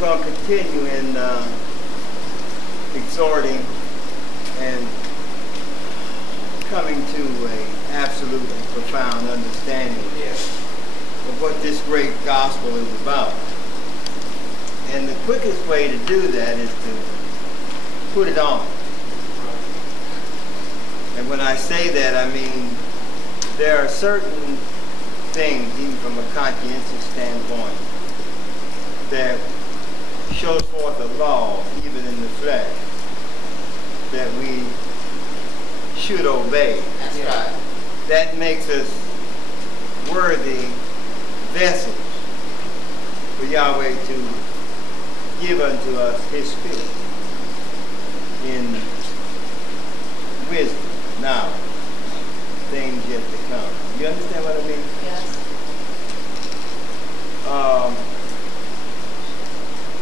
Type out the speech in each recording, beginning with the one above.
we're going to continue in exhorting and coming to an absolute and profound understanding of what this great gospel is about. And the quickest way to do that is to put it on. And when I say that, I mean there are certain things, even from a conscientious standpoint, that shows forth a law, even in the flesh, that we should obey. That's right. That makes us worthy vessels for Yahweh to give unto us His Spirit in wisdom, knowledge, things yet to come. You understand what I mean? Yes.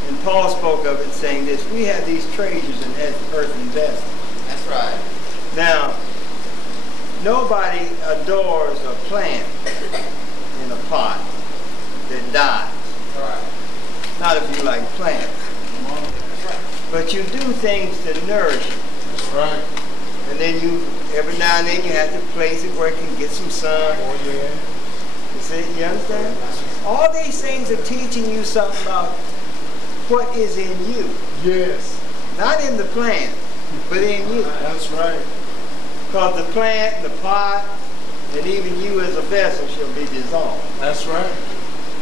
And Paul spoke of it saying this, we have these treasures in earthen vessels. That's right. Now, nobody adores a plant in a pot that dies. Right. Not if you like plants. But you do things to nourish it. That's right. And then you, every now and then you have to place it where it can get some sun. Oh, yeah. You see, you understand? All these things are teaching you something about what is in you. Yes. Not in the plant, but in you. That's right. Because the plant, the pot, and even you as a vessel shall be dissolved. That's right.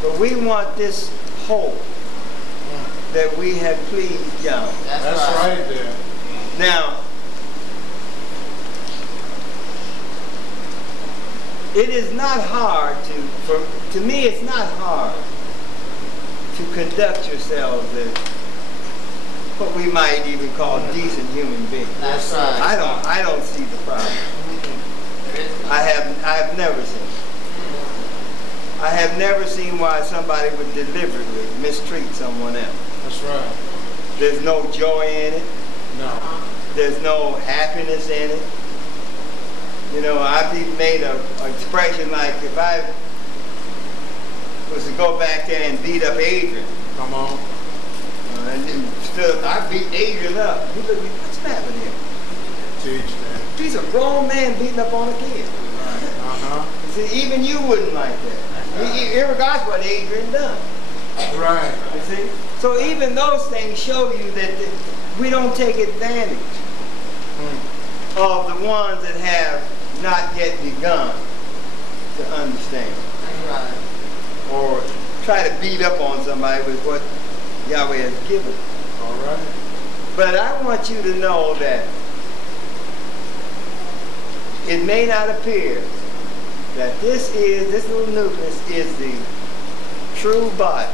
But we want this hope that we have pleased Yahweh. That's right there. Now, it is not hard to me it's not hard to conduct yourselves as what we might even call decent human beings. That's right. I don't see the problem. I have never seen it. I have never seen why somebody would deliberately mistreat someone else. That's right. There's no joy in it. No. There's no happiness in it. You know, I've even made an expression like, if I was to go back there and beat up Adrian, Come on. and then stood, I beat Adrian up. He looked at me, what's the matter with him? Teach that. He's a grown man beating up on a kid. Uh-huh. See, even you wouldn't like that. Irregardless of what Adrian done. Right. You see? So even those things show you that we don't take advantage of the ones that have not yet begun to understand. Right. Or try to beat up on somebody with what Yahweh has given. All right. But I want you to know that it may not appear that this little nucleus is the true body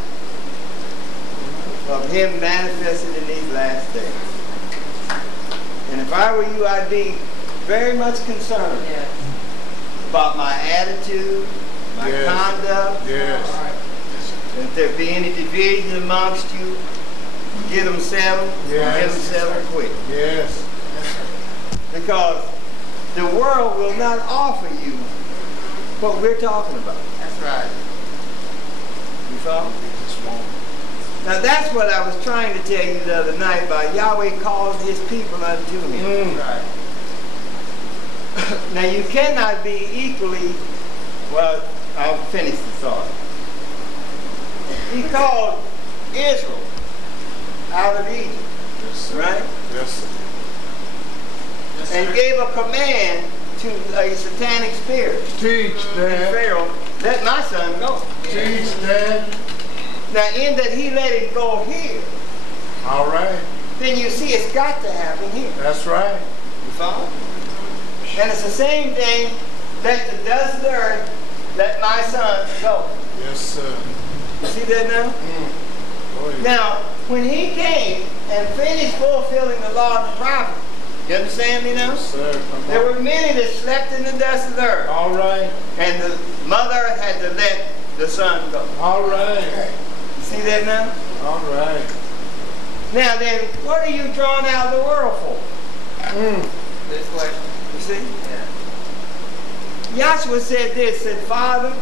of Him manifested in these last days. And if I were you, I'd be very much concerned about my attitude, my conduct. Yes. If there be any division amongst you, get them settled, Yes. get them settled quick. Yes. Because the world will not offer you what we're talking about. That's right. You follow? Now that's what I was trying to tell you the other night about Yahweh calls His people unto Him. Right. Now you cannot be equally, well, I'll finish the thought. He called Israel out of Egypt, Yes, sir. right? Yes, sir. Yes, And sir. gave a command to a satanic spirit. Teach that. Pharaoh, let my son go. Teach that. Now in that He let him go here, All right. then you see it's got to happen here. That's right. You follow? And it's the same thing, let the dust of the earth, let my son go. Yes, sir. You see that now? Oh, yeah. Now, when He came and finished fulfilling the law of the prophet, you understand me now? Yes, sir. Come There on. were many that slept in the dust of the earth. All right. And the mother had to let the son go. All right. You see that now? All right. Now then, what are you drawn out of the world for? Good question. You see? Yeah. Yahshua said this, said, Father,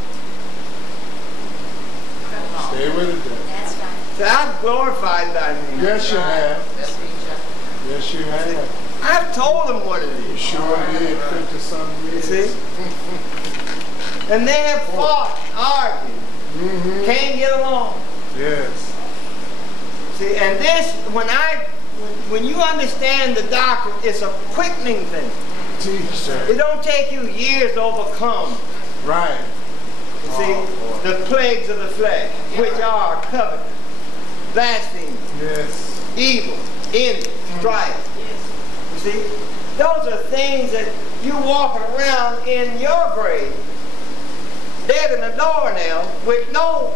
Stay with it then. That's right. So I've glorified thy name. Yes, you have. That's each Yes, you have. I've told them what it You is. sure did. 50-something years. See? And they have fought, argued, Mm-hmm. can't get along. Yes. See, and this, when you understand the doctrine, it's a quickening thing. Teach, It sir. don't take you years to overcome. Right. You see, Oh, boy. the plagues of the flesh, which are covet, blasphemy, Yes. evil, envy, strife. You see, those are things that you walking around in your grave, dead in the doornail, with no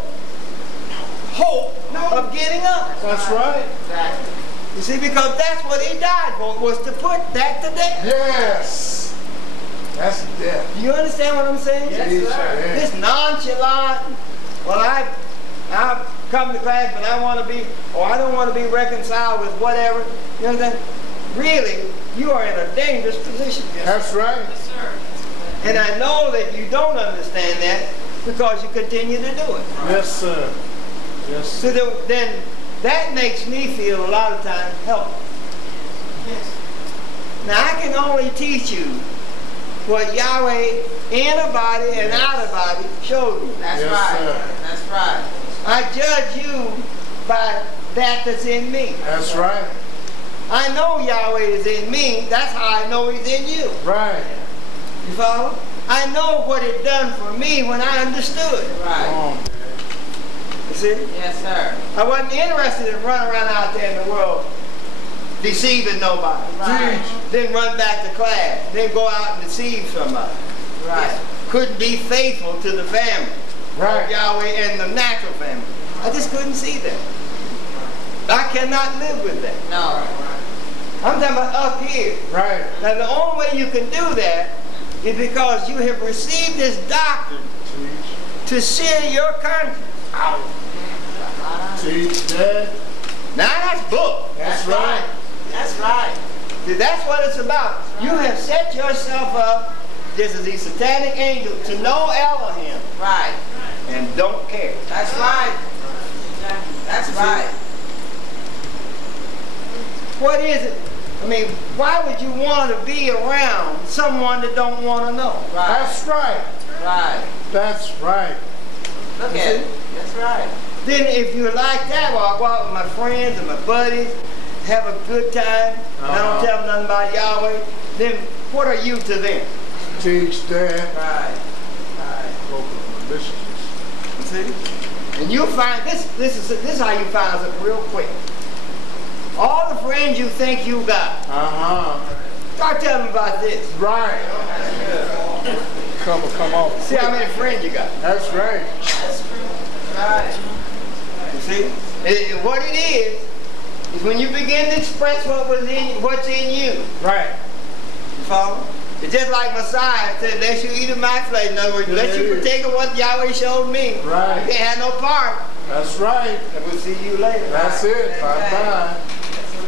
hope of getting up. That's right. Exactly. You see, because that's what he died for, was to put that to death. Yes. That's death. Do you understand what I'm saying? Yes, Teach, sir. yeah. This nonchalant, well, I've come to class, but I want to be, or I don't want to be reconciled with whatever. You understand? Really, you are in a dangerous position. That's right. Yes, sir. And I know that you don't understand that because you continue to do it. Yes, sir. Yes, So sir. then that makes me feel a lot of times helpless. Yes. Now I can only teach you what Yahweh in a body and out of body showed you. That's Yes, right. sir. That's right. I judge you by that's in me. That's right. I know Yahweh is in me. That's how I know he's in you. Right. You follow? I know what it done for me when I understood. Come Right. on, man. You see? Yes, sir. I wasn't interested in running around out there in the world deceiving nobody. Right. Then run back to class. Then go out and deceive somebody. Right. Couldn't be faithful to the family. Right. Of Yahweh and the natural family. I just couldn't see that. I cannot live with that. No. I'm talking about up here. Right. Now the only way you can do that is because you have received this doctrine Teach. to sear your conscience out. Teach that. Now that's book. That's right. That's right. See, that's what it's about. You have set yourself up, just as the satanic angel, to know Elohim Right. and don't care. That's right. That's right. What is it? I mean, why would you want to be around someone that don't want to know? Right. That's right. Right. That's right. Look at it. That's right. Then if you're like that, well, I go out with my friends and my buddies, have a good time, and I don't tell them nothing about Yahweh, then what are you to them? Teach that. Right. Right. Local maliciousness. See? And you'll find, this is how you find out real quick. All the friends you think you got, start telling them about this. Right. Come on. See how many friends you got. That's right. That's true. Right. You see? What it is when you begin to express what's in you. Right. You follow? It's just like Messiah said, unless you eat of my flesh. In other words, unless you partake of what Yahweh showed me, Right. you can't have no part. That's right. And we'll see you later. That's it. Bye-bye.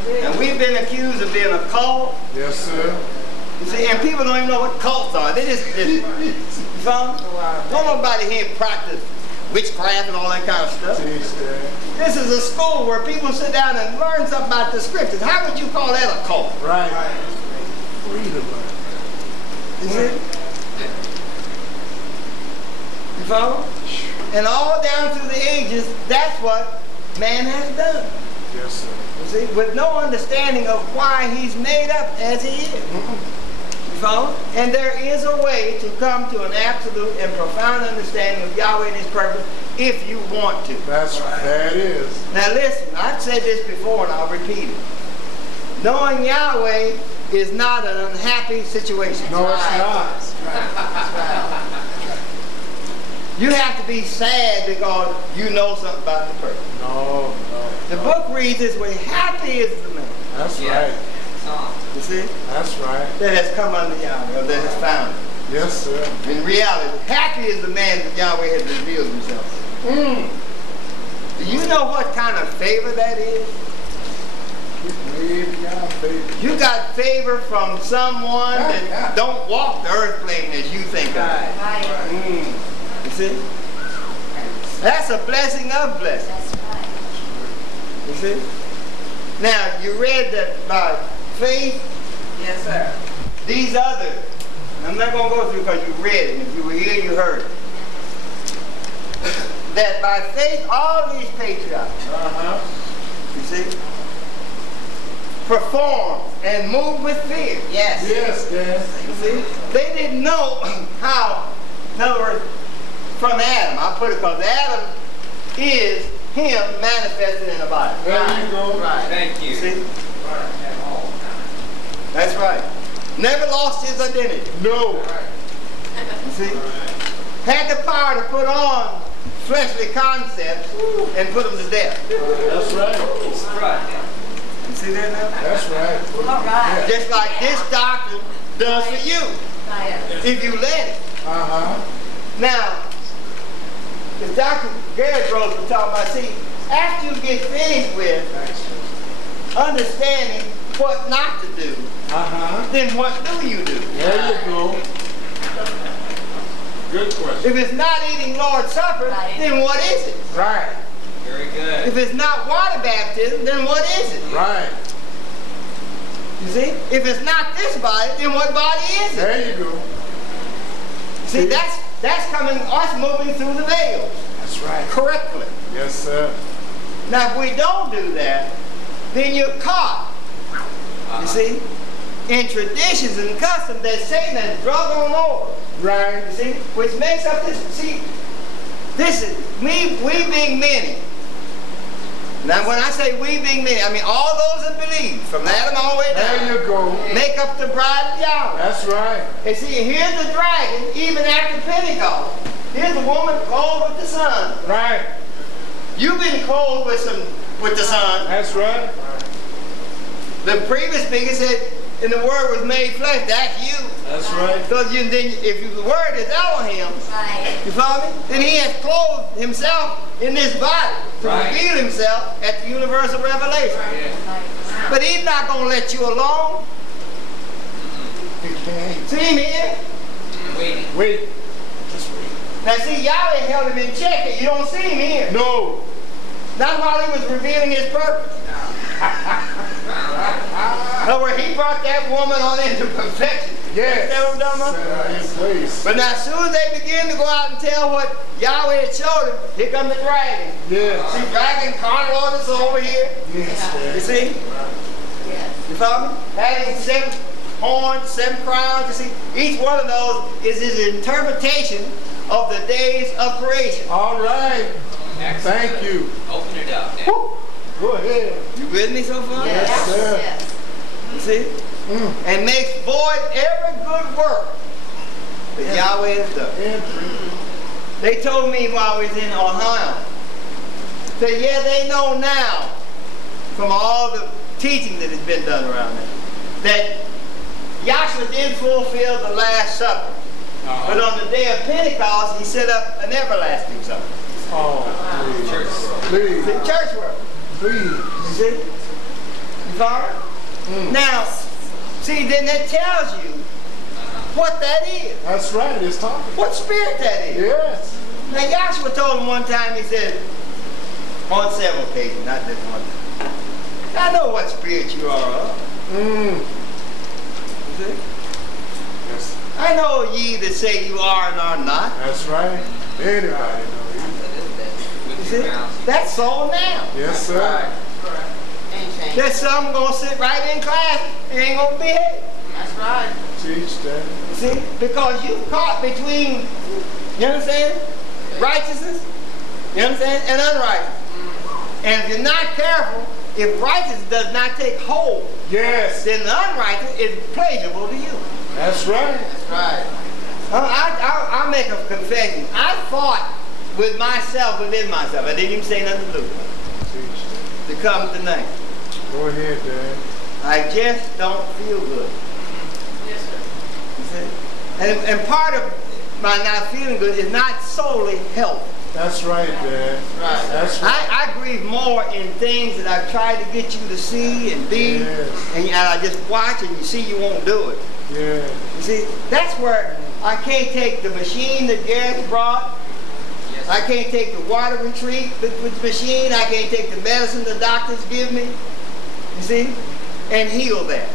And we've been accused of being a cult. Yes, sir. You see, and people don't even know what cults are. They just you follow? Don't nobody here practice witchcraft and all that kind of stuff. Teach that. This is a school where people sit down and learn something about the scriptures. How would you call that a cult? Right. Freedom. You see? You follow? And all down through the ages, that's what man has done. Yes, sir. You see? With no understanding of why he's made up as he is. You follow? And there is a way to come to an absolute and profound understanding of Yahweh and his purpose if you want to. That's right. That is. Now listen, I've said this before and I'll repeat it. Knowing Yahweh is not an unhappy situation. No, it's not. You have to be sad because you know something about the person. No. The book reads this way, happy is the man, That's Yeah. right. you see, That's right. that has come under Yahweh, or that has found him. Yes, sir. In reality, happy is the man that Yahweh has revealed himself. Do you know what kind of favor that is? You got favor from someone that don't walk the earth plane as you think of. Right. You see? That's a blessing of blessings. You see? Now, you read that by faith, Yes, sir. these others, I'm not going to go through because you read it. If you were here, you heard it. That by faith, all these patriarchs, you see, performed and moved with fear. Yes. Yes, Dad. You see? They didn't know how, in other words, from Adam, I put it because Adam is him manifested in a body. There you go. Right. Thank you. See? That's right. Never lost his identity. No. You see? Had the power to put on fleshly concepts and put them to death. That's right. Right. You see that now? That's right. All right. Just like this doctrine does for you, if you let it. Now, if Dr. Garrett Rose was talking about, see, after you get finished with understanding what not to do, then what do you do? There you go. Good question. If it's not eating Lord's Supper, then what is it? Right. Very good. If it's not water baptism, then what is it? Right. You see? If it's not this body, then what body is it? There you go. See, that's coming, us moving through the veils. That's right. Correctly. Yes, sir. Now, if we don't do that, then you're caught. You see? In traditions and customs that Satan has drug on over. Right. You see? Which makes up this, see, this is, we being many. Now, when I say we being many, I mean all those that believe, from Adam all the way down. There you go. Make up the bride of Yahweh. That's right. And see, here's the dragon, even after Pentecost. Here's the woman clothed with the sun. Right. You've been clothed with the sun. That's right. The previous speaker said, and the word was made flesh. That's you. That's right. Because if the word is Elohim, you follow me? Then he has clothed himself in this body to reveal himself at the universal revelation. But he's not going to let you alone. He can't. See him here? Wait. Just wait. Now see, Yahweh held him in check and you don't see him here. No. Not while he was revealing his purpose. No, where he brought that woman on into perfection. Yes. Set her in place. But now as soon as they begin to go out and tell what Yahweh had showed him, here comes the dragon. Yes. See, dragon carnivore is over here. Yes. You see? Yes. You follow me? Having 7 horns, 7 crowns. You see, each one of those is his interpretation of the days of creation. All right. Excellent. Thank you. Open it up now. Woo. Go ahead. You with me so far? Yes, sir. Yes. You see? And makes void every good work that Yahweh has done. They told me while I was in Ohio, that yeah, they know now from all the teaching that has been done around there, that Yahshua did fulfill the Last Supper. But on the day of Pentecost, he set up an everlasting supper. Oh, please. The church work. Please. You see? You follow? Now, see, then that tells you what that is. That's right. It's talking. What spirit that is. Yes. Now, Yahshua told him one time, he said, on several occasions, not just one time, I know what spirit you are of. You see? Yes. I know ye that say you are and are not. That's right. Anybody know you. You see? That's so now. Yes, sir. Ain't changed. There's some going to sit right in class and ain't going to behave. That's right. Teach that. See? Because you caught between, you understand? Righteousness, you understand? And unrighteousness. And if you're not careful, if righteousness does not take hold, Yes. then the unrighteous is pleasurable to you. That's right. That's right. I'll make a confession. I fought with myself within myself. I didn't even say nothing to Luke Teach to come tonight. that. Go ahead, Dad. I just don't feel good. Yes, sir. You see? And part of my not feeling good is not solely health. That's right, Dad. Right. That's right. I grieve more in things that I've tried to get you to see and be, Yes. and I just watch and you see you won't do it. Yeah. You see, that's where I can't take the machine that Garrett brought, Yes, Yes, I sir. can't take the water retreat with the machine. I can't take the medicine the doctors give me. You see? And heal that.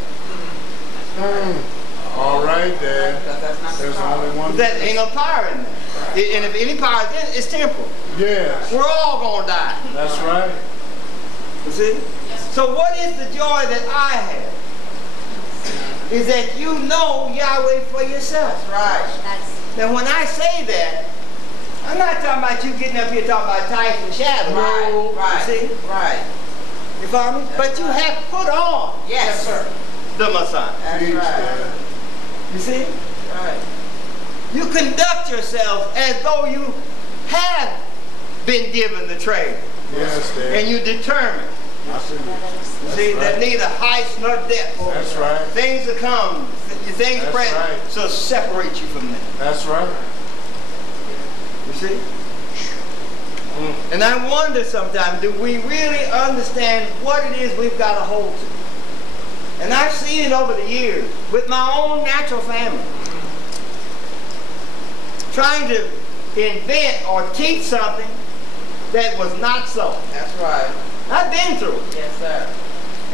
All right, Dad. Because that's not the There's power. only one. That ain't no power in that. And if any power is in it, it's temporal. Yes, We're all going to die. that's right. You see? So what is the joy that I have? Is that you know Yahweh for yourself. That's right. Now when I say that, I'm not talking about you getting up here talking about types and shadows. Right, right, You see? right. You follow me? But you have put on Yes, sir. the Messiah. That's Teach, right. Dad. You see? Right. You conduct yourself as though you have been given the trade. Yes, Dad. And you determine. I see. You see, that neither heights nor depths. That's right. Things that come, things That's present, right. so separate you from them. That's right. You see? And I wonder sometimes, do we really understand what it is we've got to hold to? And I've seen it over the years with my own natural family. Trying to invent or teach something that was not so. That's right. I've been through it. Yes, sir.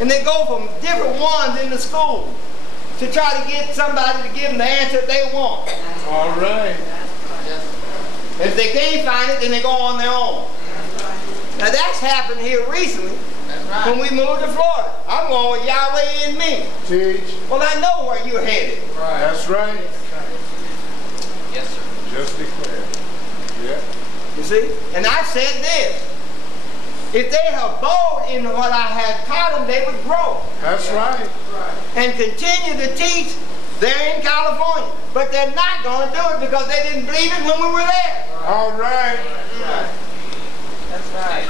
And they go from different ones in the school to try to get somebody to give them the answer they want. All right. Yes, sir. If they can't find it, then they go on their own. Now that's happened here recently That's right. when we moved to Florida. I'm going with Yahweh in me. Teach. Well, I know where you're headed. Right. That's right. Yes, sir. Just declare. Yeah. You see? And I said this. If they abode in what I had taught them, they would grow That's right. and continue to teach. They're in California. But they're not going to do it because they didn't believe it when we were there. All right. That's right.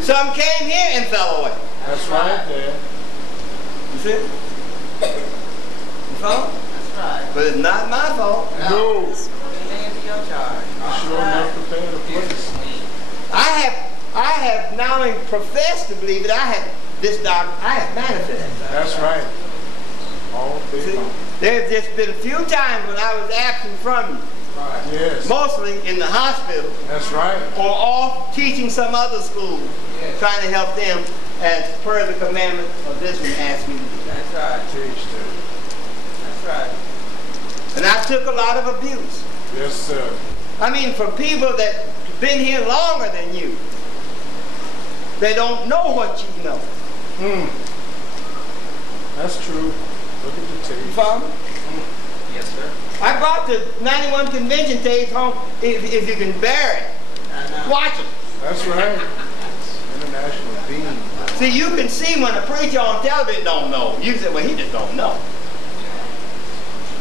Some came here and fell away. That's right, Dad. You see? You follow? That's right. But it's not my fault. No. We lay into your charge. I sure enough prepared a place. I have not only professed to believe it, I have this doctrine, I have manifested. That's right. All See? big. There's just been a few times when I was absent from you, Yes. mostly in the hospital That's right. or off teaching some other school, Yes. trying to help them as per the commandment of this one asked me to do. That's right. Teach, Dad. That's right. And I took a lot of abuse. Yes, sir. I mean, from people that been here longer than you. They don't know what you know. That's true. Look at the You tape. follow me? Yes, sir. I brought the 91 convention tapes home if you can bear it. I know. Watch it. That's right. International beam. See, you can see when a preacher on television don't know. You say, well, he just don't know.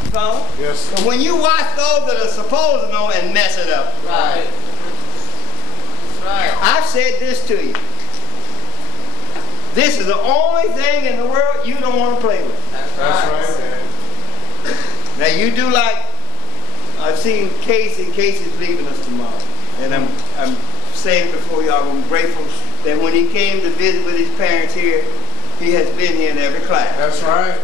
You follow? Yes, sir. But when you watch those that are supposed to know and mess it up, Right. That's right. I've said this to you. This is the only thing in the world you don't want to play with. That's That's right. right, Dad. Now you do like, I've seen Casey. Casey's leaving us tomorrow. And I'm saying before y'all, I'm grateful that when he came to visit with his parents here, he has been here in every class. That's right.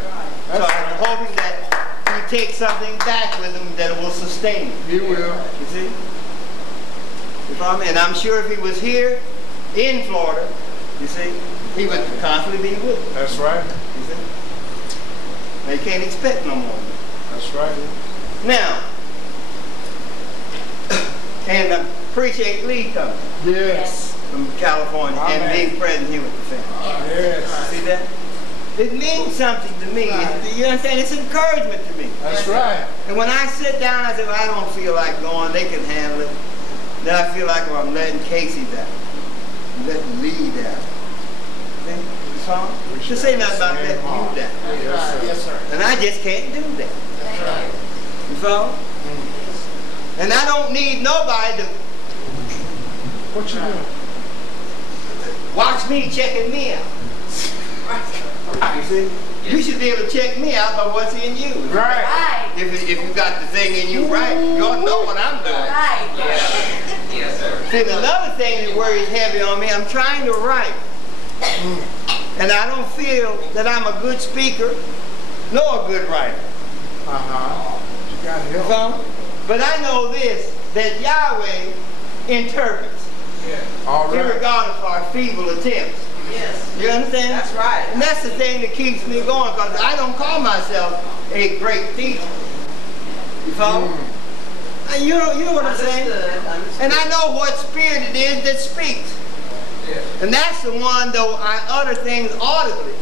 So That's I'm right. hoping that he takes something back with him that will sustain him. He will. You see? You follow me? And I'm sure if he was here in Florida, you see, he would constantly be with us. That's right. You see? Now you can't expect no more. That's right. Now, and I appreciate Lee coming Yes. from California and Amen. being present here with the family. Yes. See that? It means something to me. You understand? It's encouragement to me. That's right. And when I sit down, I say, well, I don't feel like going. They can handle it. Then I feel like, well, I'm letting Casey down. I'm letting Lee down. See? You follow? Just say nothing about letting you down. Yes, sir. Yes, sir. And I just can't do that. That's right. You follow? And I don't need nobody to What you doing? watch me checking me out. You see? You should be able to check me out by what's in you. Right. Right. If you got the thing in you right, you'll know what I'm doing. Right. Yes. Yes, sir. See, another thing that worries heavy on me, I'm trying to write. And I don't feel that I'm a good speaker nor a good writer. Uh-huh. You got You help. follow? But I know this, that Yahweh interprets, All right. irregardless of our feeble attempts. Yes. You understand? That's right. And that's the thing that keeps me going, because I don't call myself a great teacher. You follow? You know what I'm saying? Understood. And I know what spirit it is that speaks. And that's the one, though I utter things audibly.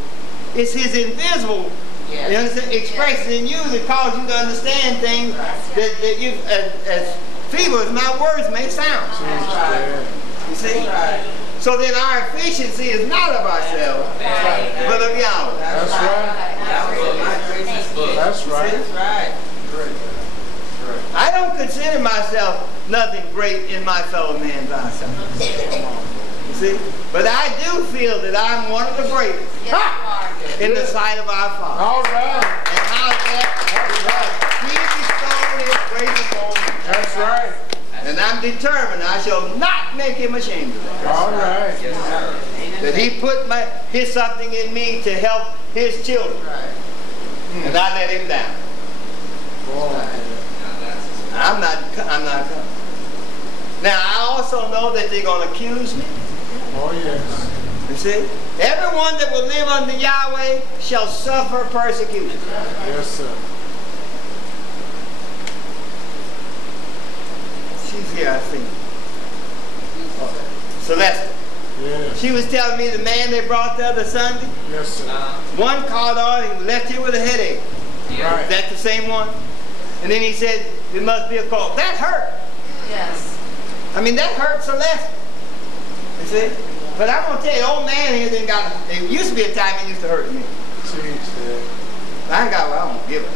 It's his invisible, Yes. you understand, expression in you that causes you to understand things that you, as feeble as my words may sound. That's right. You see? That's right. So then our efficiency is not of ourselves, but of Yahweh. That's right. That's right. That's right. I don't consider myself nothing great in my fellow man's eyesight. You see? But I do feel that I'm one of the greatest in the sight of our Father. All right. And how that He bestowed His grace upon me. That's right. And I'm determined I shall not make Him ashamed of that. All right. That He put His something in me to help His children. And I let Him down. I'm not coming. Now I also know that they're going to accuse me. Oh, yes. You see? Everyone that will live under Yahweh shall suffer persecution. Yes, sir. She's here, I think. Celeste. Yes. She was telling me the man they brought the other Sunday, Yes, sir. one called on and left here with a headache. Right. Is that the same one? And then he said, it must be a cold. That hurt. Yes. I mean, that hurt Celeste. You see? But I'm going to tell you, old man here didn't got, it used to be a time it used to hurt me. Teach that. I ain't got what I don't give it.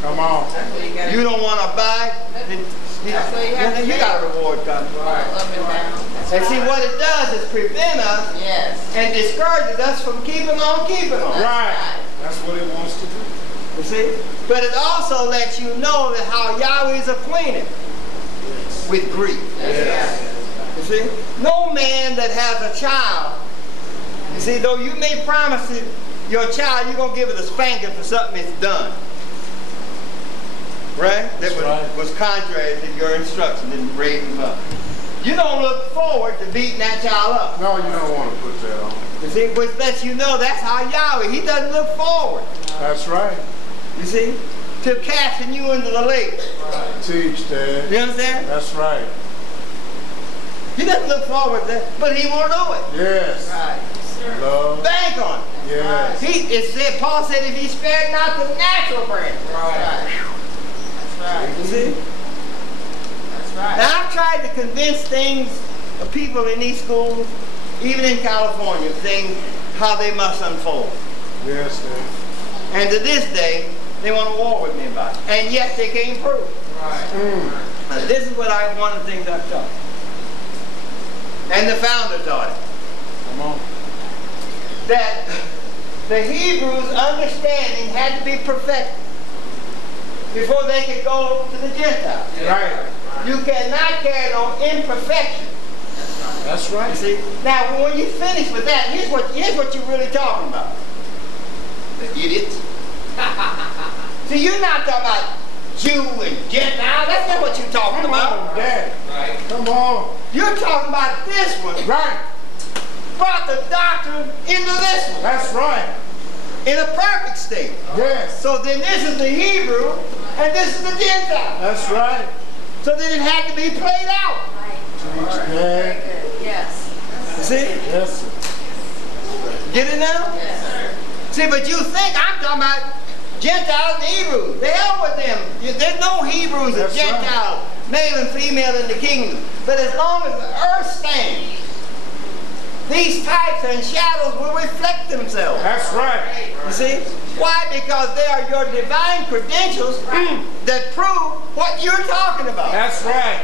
Come on. That's what you got. You don't want to buy, then That's what you have to you do. got a reward coming. Up and down. That's And see, right. what it does is prevent us Yes. and discourages us from keeping on keeping on. Right. That's what it wants to do. You see? But it also lets you know that how Yahweh is acquainted Yes. with grief. Yes. You see? No man that has a child, you see, though you may promise it, your child, you're going to give it a spanking for something it's done. Right? That's right. Was contrary to your instruction and raise him up. You don't look forward to beating that child up. No, you don't want to put that on. You see? Which lets you know that's how Yahweh, He doesn't look forward. That's right. You see? To casting you into the lake. Teach that. You understand? That's right. He doesn't look forward to that, but He won't do it. Yes. Right. Love. Bank on it. Yes. It said, Paul said, if He spared not the natural branch. Right. That's right. You see? That's right. Now I've tried to convince people in these schools, even in California, things how they must unfold. Yes, sir. And to this day, they want to war with me about it. And yet they can't prove it. Right. Now, this is what one of the things I've taught. And the founder taught it. Come on. That the Hebrews' understanding had to be perfected before they could go to the Gentiles. Right. You cannot carry on imperfection. That's right. You see? Now, when you finish with that, here's what you're really talking about. The idiots. See, you're not talking about Jew and Gentile. That's not what you're talking Come about. on, Dad. Right. Come on. You're talking about this one. Right. Brought the doctrine into this one That's right. in a perfect state. Yes. So then this is the Hebrew and this is the Gentile. That's right. So then it had to be played out. Teach that. Very good. Yes. You see? Yes, sir. Get it now? Yes, sir. See, but you think I'm talking about Gentiles and Hebrews. The hell with them. There's no Hebrews or That's right. Gentiles, male and female in the kingdom. But as long as the earth stands, these types and shadows will reflect themselves. That's right. You see? Why? Because they are your divine credentials that prove what you're talking about. That's right.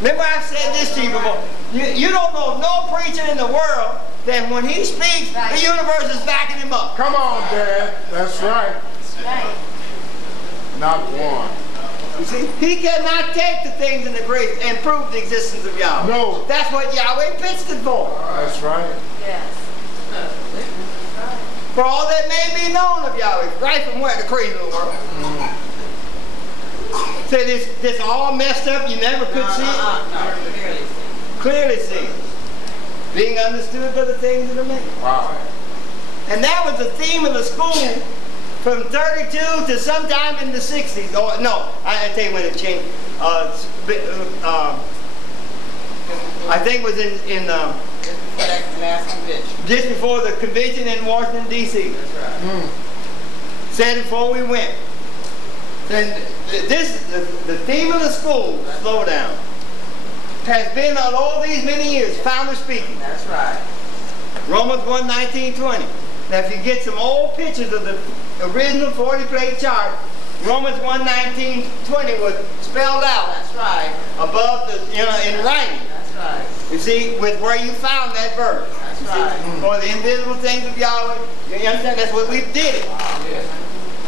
Remember I've said this to you before. You don't know no preacher in the world that when he speaks, the universe is backing him up. Come on, Dad. That's right. Right. Not one. You see? He cannot take the things in the grace and prove the existence of Yahweh. No. That's what Yahweh pitched it for. That's right. Yes. For all that may be known of Yahweh. Right from where? The creation of the world. Say this all messed up, you never could see it? No, Clearly clearly see. seen. Being understood by the things that are made. Wow. And that was the theme of the school from 32 to sometime in the 60s. Or no, I tell you when it changed. I think it was in Just before that last convention. just before the convention in Washington, D.C. That's right. Said it before we went. And the theme of the school, slow down, has been on all these many years, founder speaking. That's right. Romans 1, 19, 20. Now if you get some old pictures of the original 40-plate chart, Romans 1, 19, 20 was spelled out That's right. above the, in writing. That's right. You see, with where you found that verse. That's You see, right. for the invisible things of Yahweh. You understand? That's what we did.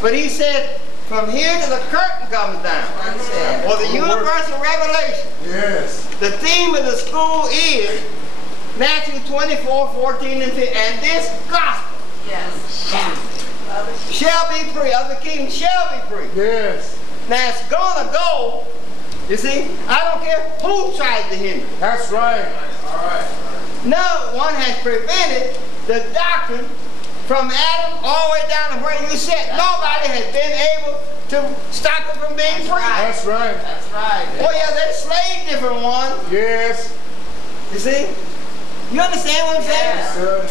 But he said, from here to the curtain comes down. What he said. Or the universal revelation. Yes. The theme of the school is Matthew 24, 14, and 15. And this gospel Yes. shall be free. Of the kingdom shall be free. Yes. Now it's gonna go. You see, I don't care who tries to hinder. That's right. All right. No one has prevented the doctrine from Adam all the way down to where you sit. Nobody has been able to stop it from being free. That's right. That's right. Oh yeah, they slayed different ones. Yes. You see? You understand what I'm saying? Yes, sir.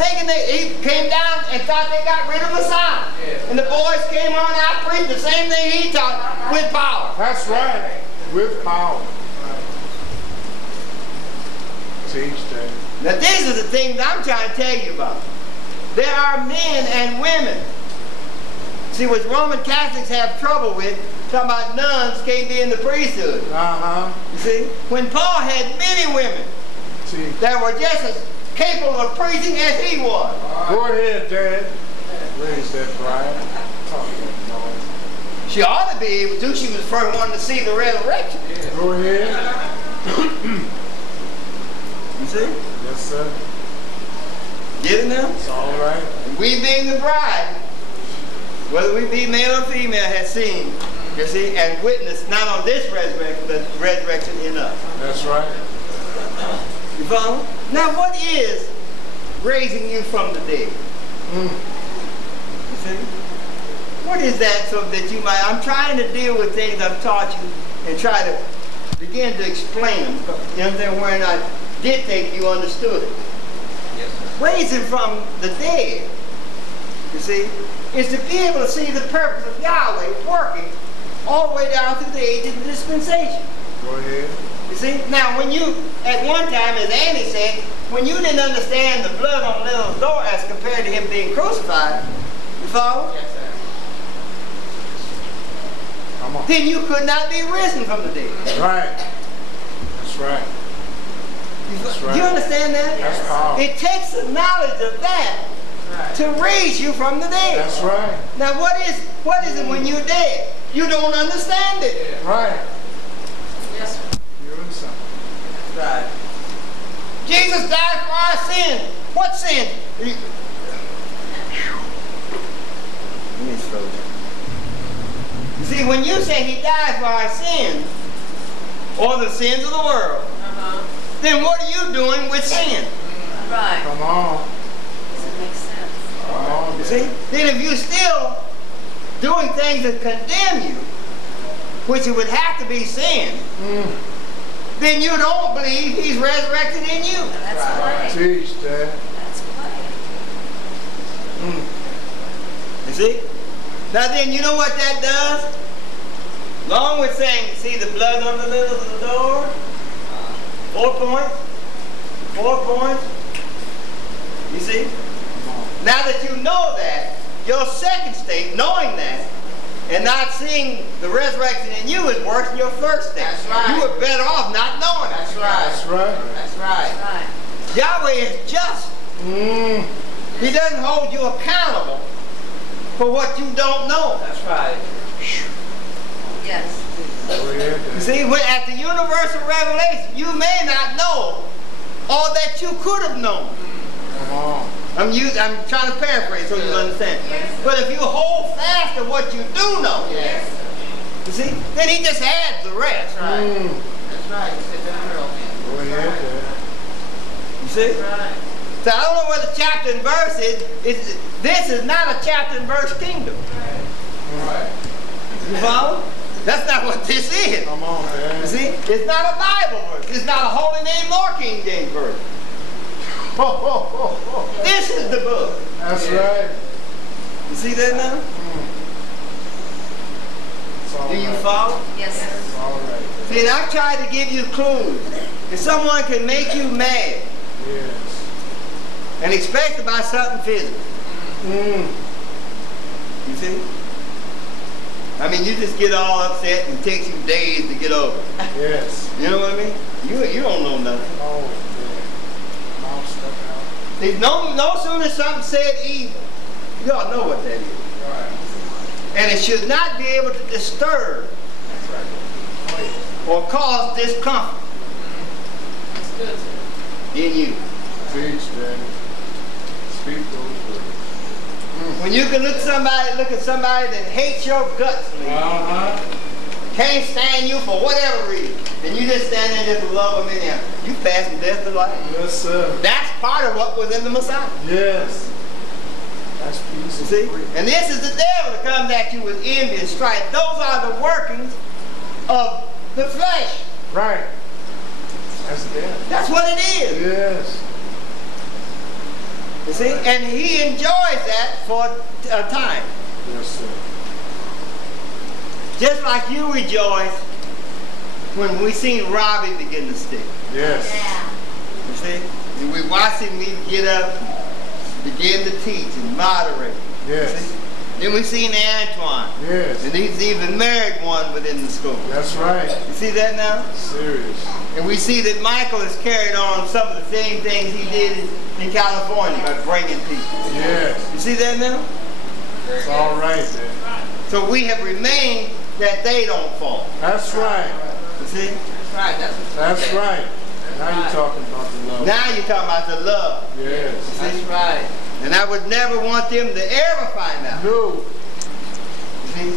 He came down and thought they got rid of Messiah. Yes. And the boys came on out preaching the same thing he taught with power. That's right. With power. Teach that. Now these are the things I'm trying to tell you about. There are men and women. See, what Roman Catholics have trouble with, talking about nuns can't be in the priesthood. Uh-huh. You see? When Paul had many women Teach. that were just as capable of preaching as he was. Go ahead, Dad. Raise that bride. Talk that noise. She ought to be able to. She was the first one to see the resurrection. Go ahead. You see? Yes, sir. Get it now? It's all right. And we being the bride, whether we be male or female, has seen, you see, and witnessed not on this resurrection, but resurrection in us. That's right. You follow? Now what is raising you from the dead? You see? What is that so that you might, I'm trying to deal with things I've taught you and try to begin to explain them. You understand? Where I did think you understood it. Yes, sir. Raising from the dead, you see, is to be able to see the purpose of Yahweh working all the way down through the age of the dispensation. Go ahead. You see? Now, when you, at one time, as Annie said, when you didn't understand the blood on the little door as compared to him being crucified, you follow? Yes, sir. Come on. Then you could not be risen from the dead. Right. That's right. That's right. You understand that? That's powerful. It takes the knowledge of that Right. to raise you from the dead. That's right. Now, what is it when you're dead? You don't understand it. Right. Yes, sir. You're in something. That's right. Jesus died for our sins. What sin? Let me slow down. You see, when you say he died for our sins, or the sins of the world, then what are you doing with sin? Right. Come on. Does it make sense? Come on. You see? Then if you're still doing things that condemn you, which it would have to be sin, then you don't believe he's resurrected in you. That's right. Teach that. That's right. You see? Now then, you know what that does? Along with saying, see the blood on the lintels of the door? 4 points. 4 points. You see? Now that you know that, your second state, knowing that, and not seeing the resurrection in you is worse than your first state. That's right. You were better off not knowing it. That's right. That's right. That's right. Right. Yahweh is just. He doesn't hold you accountable for what you don't know. That's right. Yes. Go ahead. You see, at the universal revelation, you may not know all that you could have known. Come on. I'm trying to paraphrase so you understand. Yes. But if you hold fast to what you do know, Yes. You see? Then he just adds the rest. That's right. That's right. You said that earlier. Go ahead, Dad. You see? That's right. So I don't know what the chapter and verse is. This is not a chapter and verse kingdom. Right. You follow? That's not what this is. Come on, Dad. You see? It's not a Bible verse. It's not a Holy Name nor King James verse. This is the book. That's right. You see that now? It's all Do you right. follow? Yes, sir. It's all right. See, and I've tried to give you clues. If someone can make you mad, Yes. and especially by something physical, Mm. you see? I mean, you just get all upset and it takes you days to get over it. Yes. You know what I mean? You don't know nothing. Oh, Dad. Mouth stuck out. See, no sooner something said evil, you all know what that is. Right. And it should not be able to disturb That's right. Oh, yeah. or cause discomfort That's good, sir. in you. Teach, Dad. Speak those words. When you can look at somebody that hates your guts, Uh-huh. can't stand you for whatever reason, and you just stand there and just love them anyhow, you pass from death to life. Yes, sir. That's part of what was in the Messiah. Yes. That's peace. You see? And this is the devil that comes at you with envy and strife. Those are the workings of the flesh. Right. That's the devil. That's what it is. Yes. You see? And he enjoys that for a time. Yes, sir. Just like you rejoice when we seen Robbie begin to stick. Yes. Yeah. You see? And we watch him get up, begin to teach and moderate. You Yes. see? Then we seen Antoine. Yes. And he's even married one within the school. That's right. You see that now? Serious. And we see that Michael has carried on some of the same things he did in California by bringing people. Yes. You see that now? It's all right, Dad. So we have remained that they don't fall. That's right. You see? That's right. That's right. Now you're talking about the love. Now you're talking about the love. Yes. That's right. And I would never want them to ever find out. No. You see?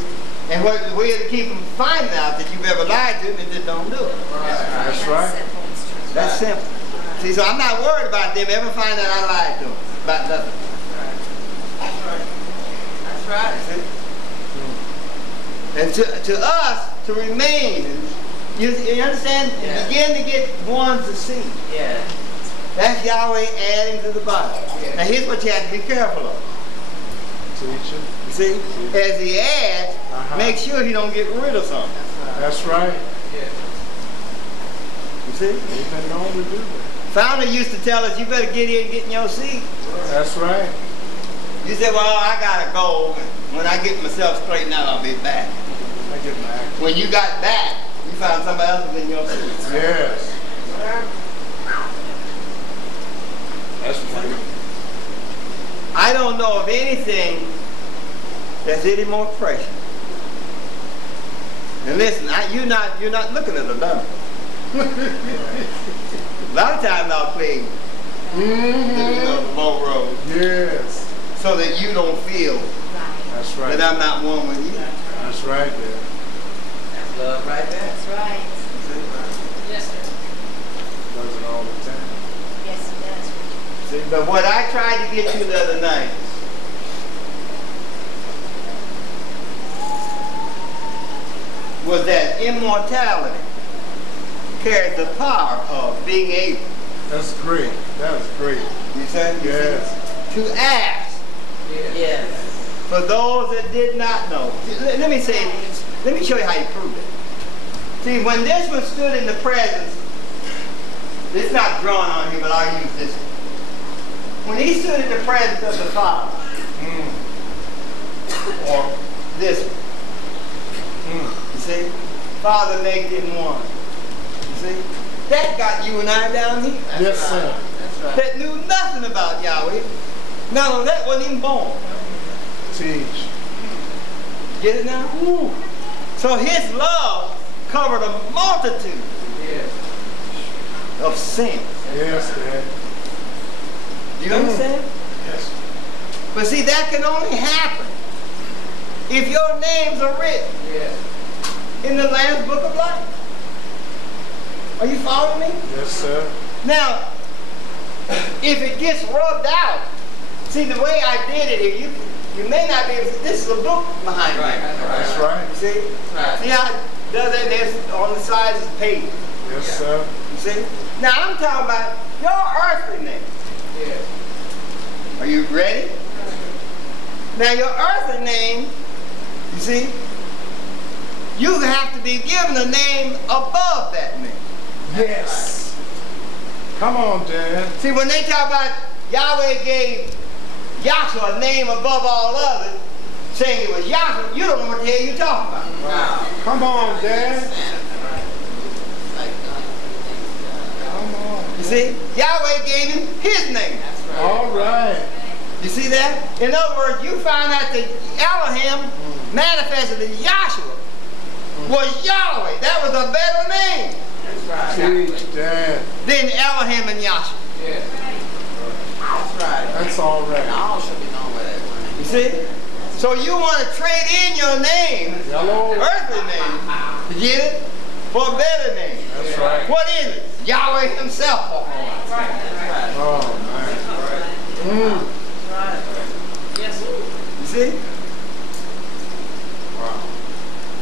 And what we have to keep them finding out that you've ever lied to them and just don't do it. That's right. Simple instructions. That's simple. See, so I'm not worried about them ever finding out I lied to them about nothing. That's right. That's right. See? And to us, to remain, you understand, Yeah. and begin to get one to see. Yeah. That's Yahweh adding to the Bible. Yeah. Now here's what you have to be careful of. Teacher. You see? As he adds, make sure he don't get rid of something. That's right. Yeah. You see? They've been known to do that. Founder used to tell us, you better get in and get in your seat. That's right. You said, well, I gotta go. When I get myself straightened out, I'll be back. I get my act. When you got back, you found somebody else was in your seat. Yes. That's right. I don't know of anything that's any more precious. And listen, you're not looking at a number. A lot of times I'll play the boat road Yes. so that you don't feel That's right. that I'm not one with you. That's right there. That's love right there. That's right. Yes, sir. Does it all the time. Yes, it does. See, but what I tried to get you the other night was that immortality carries the power of being able. That's great. That was great. You see? Yes. To ask Yes. for those that did not know. Let me show you how you prove it. See, when this one stood in the presence, it's not drawn on here, but I'll use this one. When he stood in the presence of the Father, or this one, you see? Father, make them one. You see? That got you and I down here. That's Yes, right. sir. That's right. That knew nothing about Yahweh. None of that wasn't even born. Teach. Get it now? Woo. So his love covered a multitude Yes. of sins. Yes, Dad. You understand? Yes. But see, that can only happen if your names are written. Yes. in the Lamb's Book of Life. Are you following me? Yes, sir. Now, if it gets rubbed out, see the way I did it here, you may not be able to, this is a book behind me. That's right. You see? See how it does that? There's on the sides is paper. Yes, sir. You see? Now I'm talking about your earthly name. Yes. Are you ready? Now your earthly name, you see, you have to be given a name above that name. Yes. Come on, Dad. See, when they talk about Yahweh gave Yahshua a name above all others, saying it was Yahshua, you don't know what the hell you're talking about. Wow. Come on, Dad. Come on. You see, Yahweh gave him his name. All right. You see that? In other words, you find out that Elohim manifested as Yahshua was Yahweh. That was a better name Teach, Dad. than Elohim and Yahshua. Yes. That's right. That's all right. All should be known by that name. You see? So you want to trade in your name, Hello. earthly name, to get it for a better name. That's right. What is it? Yahweh himself. That's right. Oh, man. Right. Yes. You see? Wow.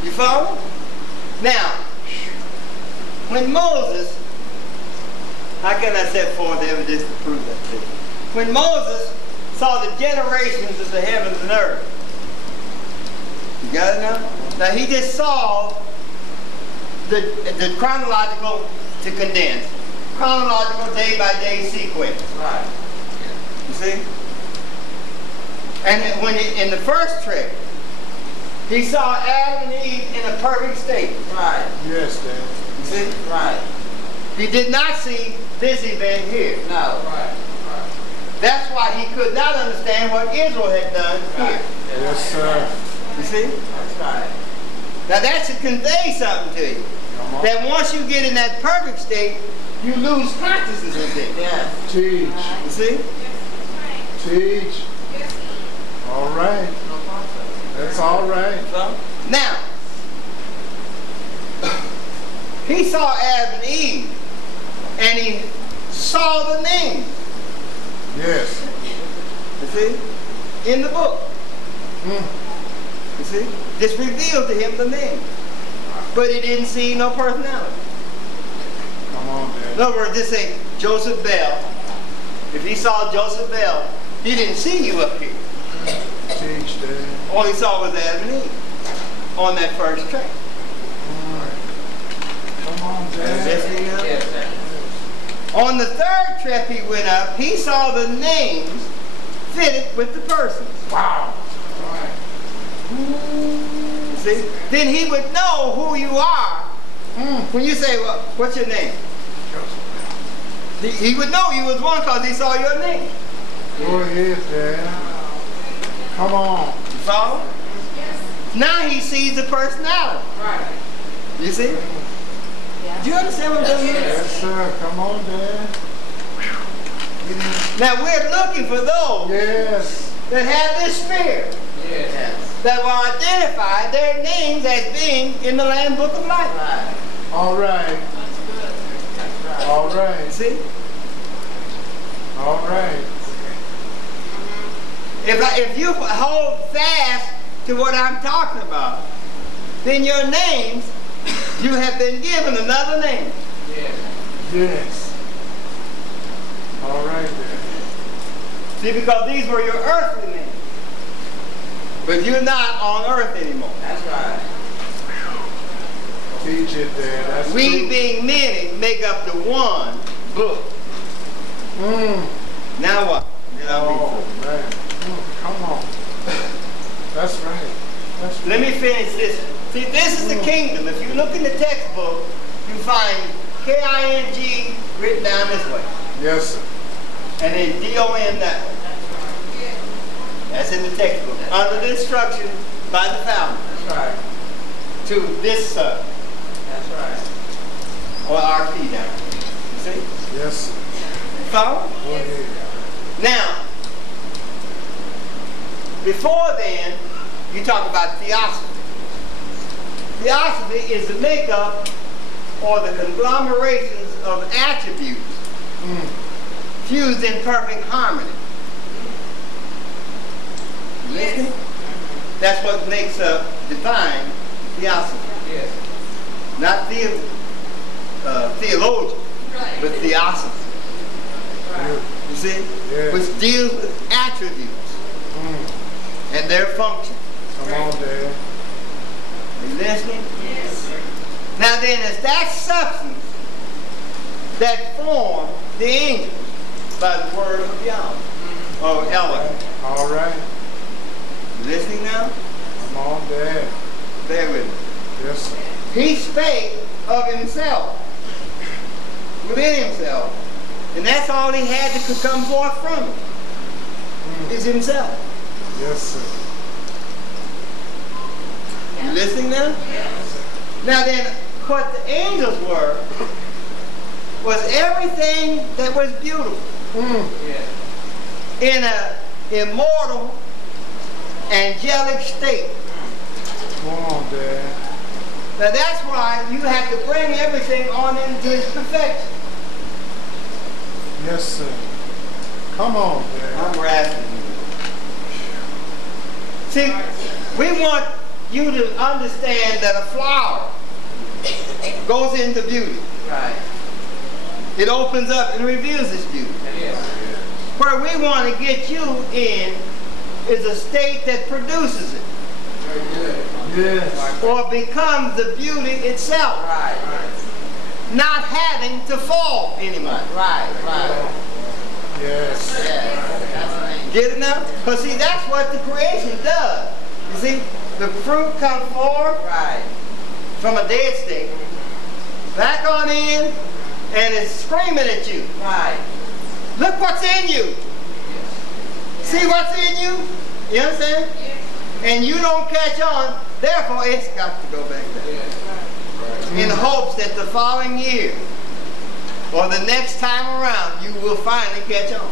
You follow? Now, when Moses, how can I set forth evidence to prove that to you? When Moses saw the generations of the heavens and earth, you got it now? Now he just saw the chronological, to condense, chronological day-by-day sequence. Right. You see? And when in the first trip, he saw Adam and Eve in a perfect state. Right. Yes, Dad. You see? Right. He did not see this event here. No. Right. That's why he could not understand what Israel had done here. Yes, sir. You see? That's right. Now that should convey something to you. Come on. That once you get in that perfect state, you lose consciousness of things. Yes. Teach. You see? Teach. All right. That's all right. Now, he saw Adam and Eve, and he saw the name. Yes. You see? In the book. You see? This revealed to him the name. But he didn't see no personality. Come on, In Dad. other words, just say Joseph Bell. If he saw Joseph Bell, he didn't see you up here. Teach, Dad. All he saw was Adam and Eve on that first track. Come on, Dad. Yes, sir. On the third trip he went up, he saw the names fitted with the persons. Wow. You see? Then he would know who you are. When you say, well, what's your name? He would know you was one because he saw your name. Go ahead, Dad. Come on. You follow? Now he sees the personality. Right. You see? Do you understand what I'm doing here? Yes, sir. Come on, Dad. Now we're looking for those Yes. that have this spirit, Yes. that will identify their names as being in the Lamb's Book of Life. Right. All right. All right. See? All right. If you hold fast to what I'm talking about, then your names, you have been given another name. Yes. Yes. All right, Dad. See, because these were your earthly names. But you're not on earth anymore. That's right. Teach it, Dad. That's We true. being many make up the one book. Now what? Oh, man. Come on. That's right. That's right. Let me finish this. See, this is the kingdom. If you look in the textbook, you find K-I-N-G written down this way. Yes, sir. And then D-O-N that way. That's in the textbook. Under the instruction by the founder That's right. to this son, That's right. or RP down. You see? Yes, sir. Follow? Go ahead. Now, before then, you talk about theosophy. Theosophy is the makeup or the conglomerations of attributes fused in perfect harmony. You listening? That's what makes up divine theosophy. Yes. Not theologian, but theosophy. Right. You see? Yeah. Which deals with attributes and their function. Come on, Dad. Are you listening? Yes. Now then, it's that substance that formed the angels by the word of Yahweh, or Elohim. All right. You listening now? Come on, Dad. Bear with me. Yes, sir. He spake of himself, within himself, and that's all he had that could come forth from him, is himself. Yes, sir. You listening now? Yes. Now then, what the angels were was everything that was beautiful Yes. in an immortal, angelic state. Come on, Dad. Now that's why you have to bring everything on into its perfection. Yes, sir. Come on, Dad. I'm rasping you. See, we want you to understand that a flower goes into beauty. Right. It opens up and reveals its beauty. Yes. Where we want to get you in is a state that produces it, Yes. or becomes the beauty itself, Right. not having to fall anymore. Right. Right. Yes. Yes. That's the name. Get it now? Because see, that's what the creation does. You see, the fruit comes forth Right. from a dead state, back on in, and it's screaming at you. Right. Look what's in you. See what's in you? You understand? And you don't catch on, therefore it's got to go back there. In hopes that the following year, or the next time around, you will finally catch on.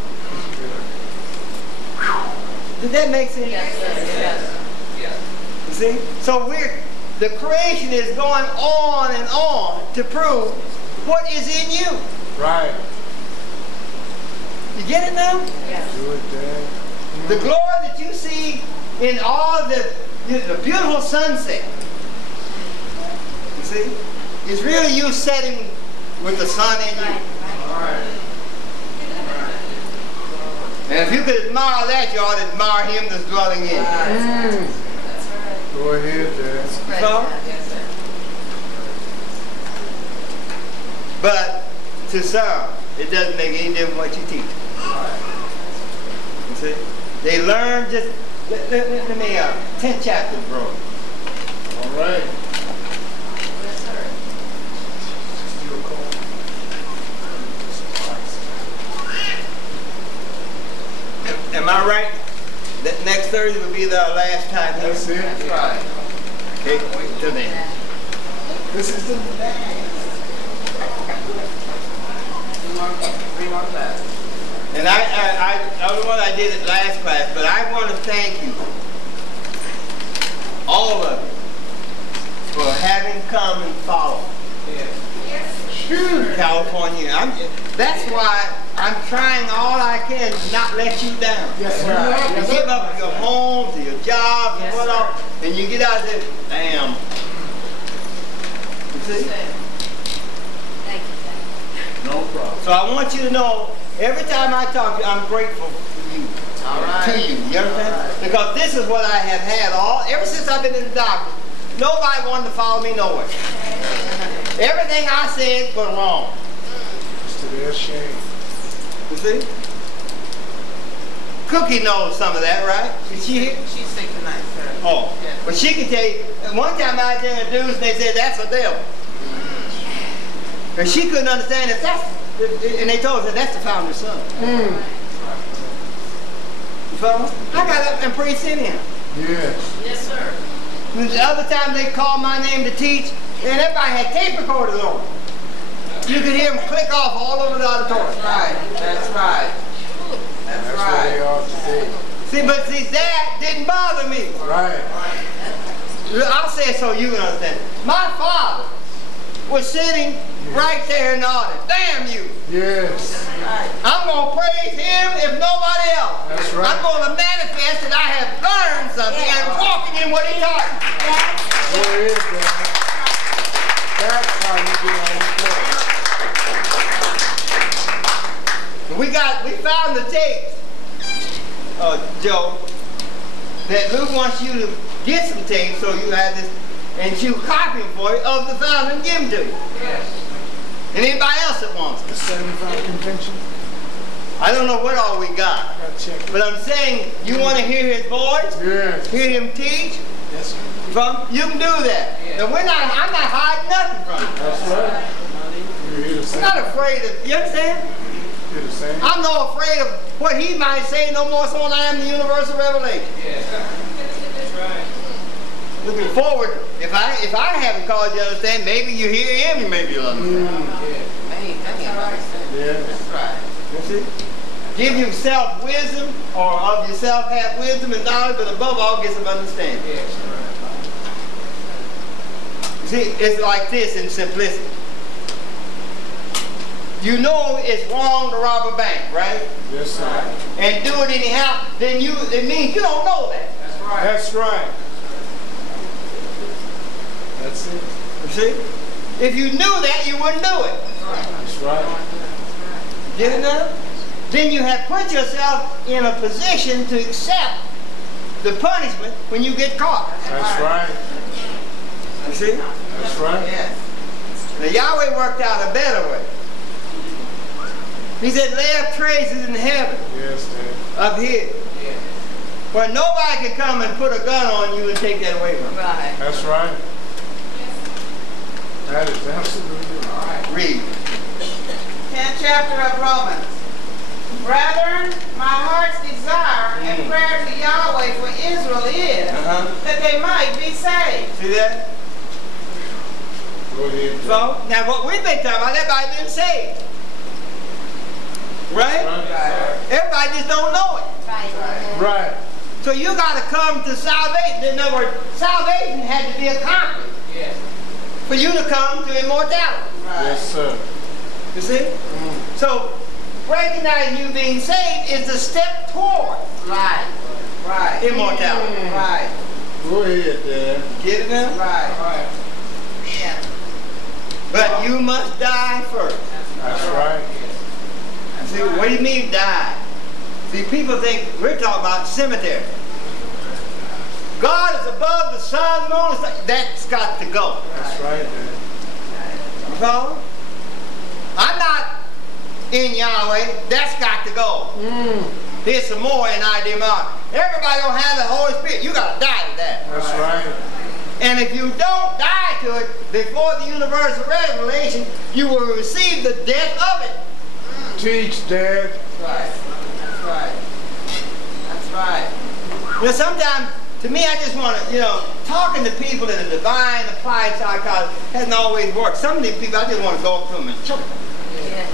Did that make sense? Yes. Yes. Yes. You see? So the creation is going on and on to prove what is in you. Right. You get it now? Yes. Do it, Dad. The glory that you see in all the beautiful sunset, you see, is really you setting with the sun in you. And if you could admire that, you ought to admire him that's dwelling in you. That's right. Go ahead, Dad. So, Yes, sir. but to some, it doesn't make any difference what you teach. You see? They learn just, let me, 10 chapters, bro. All right. Yes, sir. Am I right? That next Thursday will be the last time here. That's it. That's right. Okay, till then. This is the Three more classes. And I don't know what I did at last class, but I want to thank you, all of you, for having come and followed California. That's why I'm trying all I can to not let you down. Yes, You sir. give up your homes, and your jobs, and Yes, what sir. else, and you get out there, damn. You see? Thank you. No problem. So I want you to know, every time I talk to you, I'm grateful for you. All right. To you. You understand? All right. Because this is what I have had ever since I've been in the doctor. Nobody wanted to follow me nowhere. Everything I said was wrong. It's to their shame. You see? Cookie knows some of that, right? Is she here? She's sick tonight, sir. Oh. Yes. But she can tell you, one time I was introduced and they said, that's a devil. And she couldn't understand if that's, and they told her that's the founder's son. You follow? I got up and preached in him. Yes. Yes, sir. And the other time they called my name to teach, and everybody had tape recorders on. You could hear them click off all over the auditorium. That's right. That's right. That's That's what they right. are today. See, but see, that didn't bother me. Right. I'll say it so you can understand. My father was sitting right there in the audience. Damn you. Yes. I'm going to praise him if nobody else. That's right. I'm going to manifest that I have learned something and walking in what he taught me. Go ahead, man. That's how you get on the floor. We found the tapes, Joe, that Luke wants you to get some tapes so you have this, and you copy them for you of the fountain and give them to you. Yes. And anybody else that wants them. The 75 convention. I don't know what all we got, I gotta check it. but I'm saying you want to hear his voice, Yes. hear him teach, Yes, sir. you can do that. Yeah. And I'm not hiding nothing from you. That's right. You're here to I'm say. not afraid of, you understand? Here to say. I'm not afraid of what he might say no more so than I am the universal revelation. Yes. That's right. Looking forward, if I haven't caused you to understand, maybe you hear him and maybe you'll understand. Yes. That's right. You see? Give yourself wisdom, or of yourself have wisdom and knowledge, but above all get some understanding. Yes. You see, it's like this in simplicity. You know it's wrong to rob a bank, right? Yes, sir. And do it anyhow, then it means you don't know that. That's right. That's right. That's it. You see? If you knew that, you wouldn't do it. That's right. Get it now? Then you have put yourself in a position to accept the punishment when you get caught. That's right. You see? That's right. Yes. Now Yahweh worked out a better way. He said, lay up traces in heaven Yes, Dad. up here, Yes. where nobody can come and put a gun on you and take that away from you. Right. That's right. That is absolutely right. Read. 10th chapter of Romans. Brethren, my heart's desire and prayer to Yahweh for Israel is that they might be saved. See that? Go ahead. Dad. So, now what we've been talking about, everybody been saved. Right? Right. Everybody just don't know it. Right. Right. So you got to come to salvation. In other words, salvation had to be accomplished Yes. for you to come to immortality. Yes, sir. You see? So, recognizing you being saved is the step toward Right. Right. immortality. Right. Go ahead, Dad. Get it now? Right. Yeah. But you must die first. That's right. See, what do you mean die? See, people think we're talking about cemetery. God is above the sun, moon, and stars. That's got to go. That's right, Dad. You follow? I'm not in Yahweh. That's got to go. Here's some more in PIDMR. Everybody don't have the Holy Spirit. You got to die to that. That's right. And if you don't die to it before the universal revelation, you will receive the death of it. Teach, Dad. Right. That's right. That's right. You know, sometimes, to me, I just want to, talking to people in the divine applied psychology hasn't always worked. Some of these people, I just want to go up to them and choke them. Yes.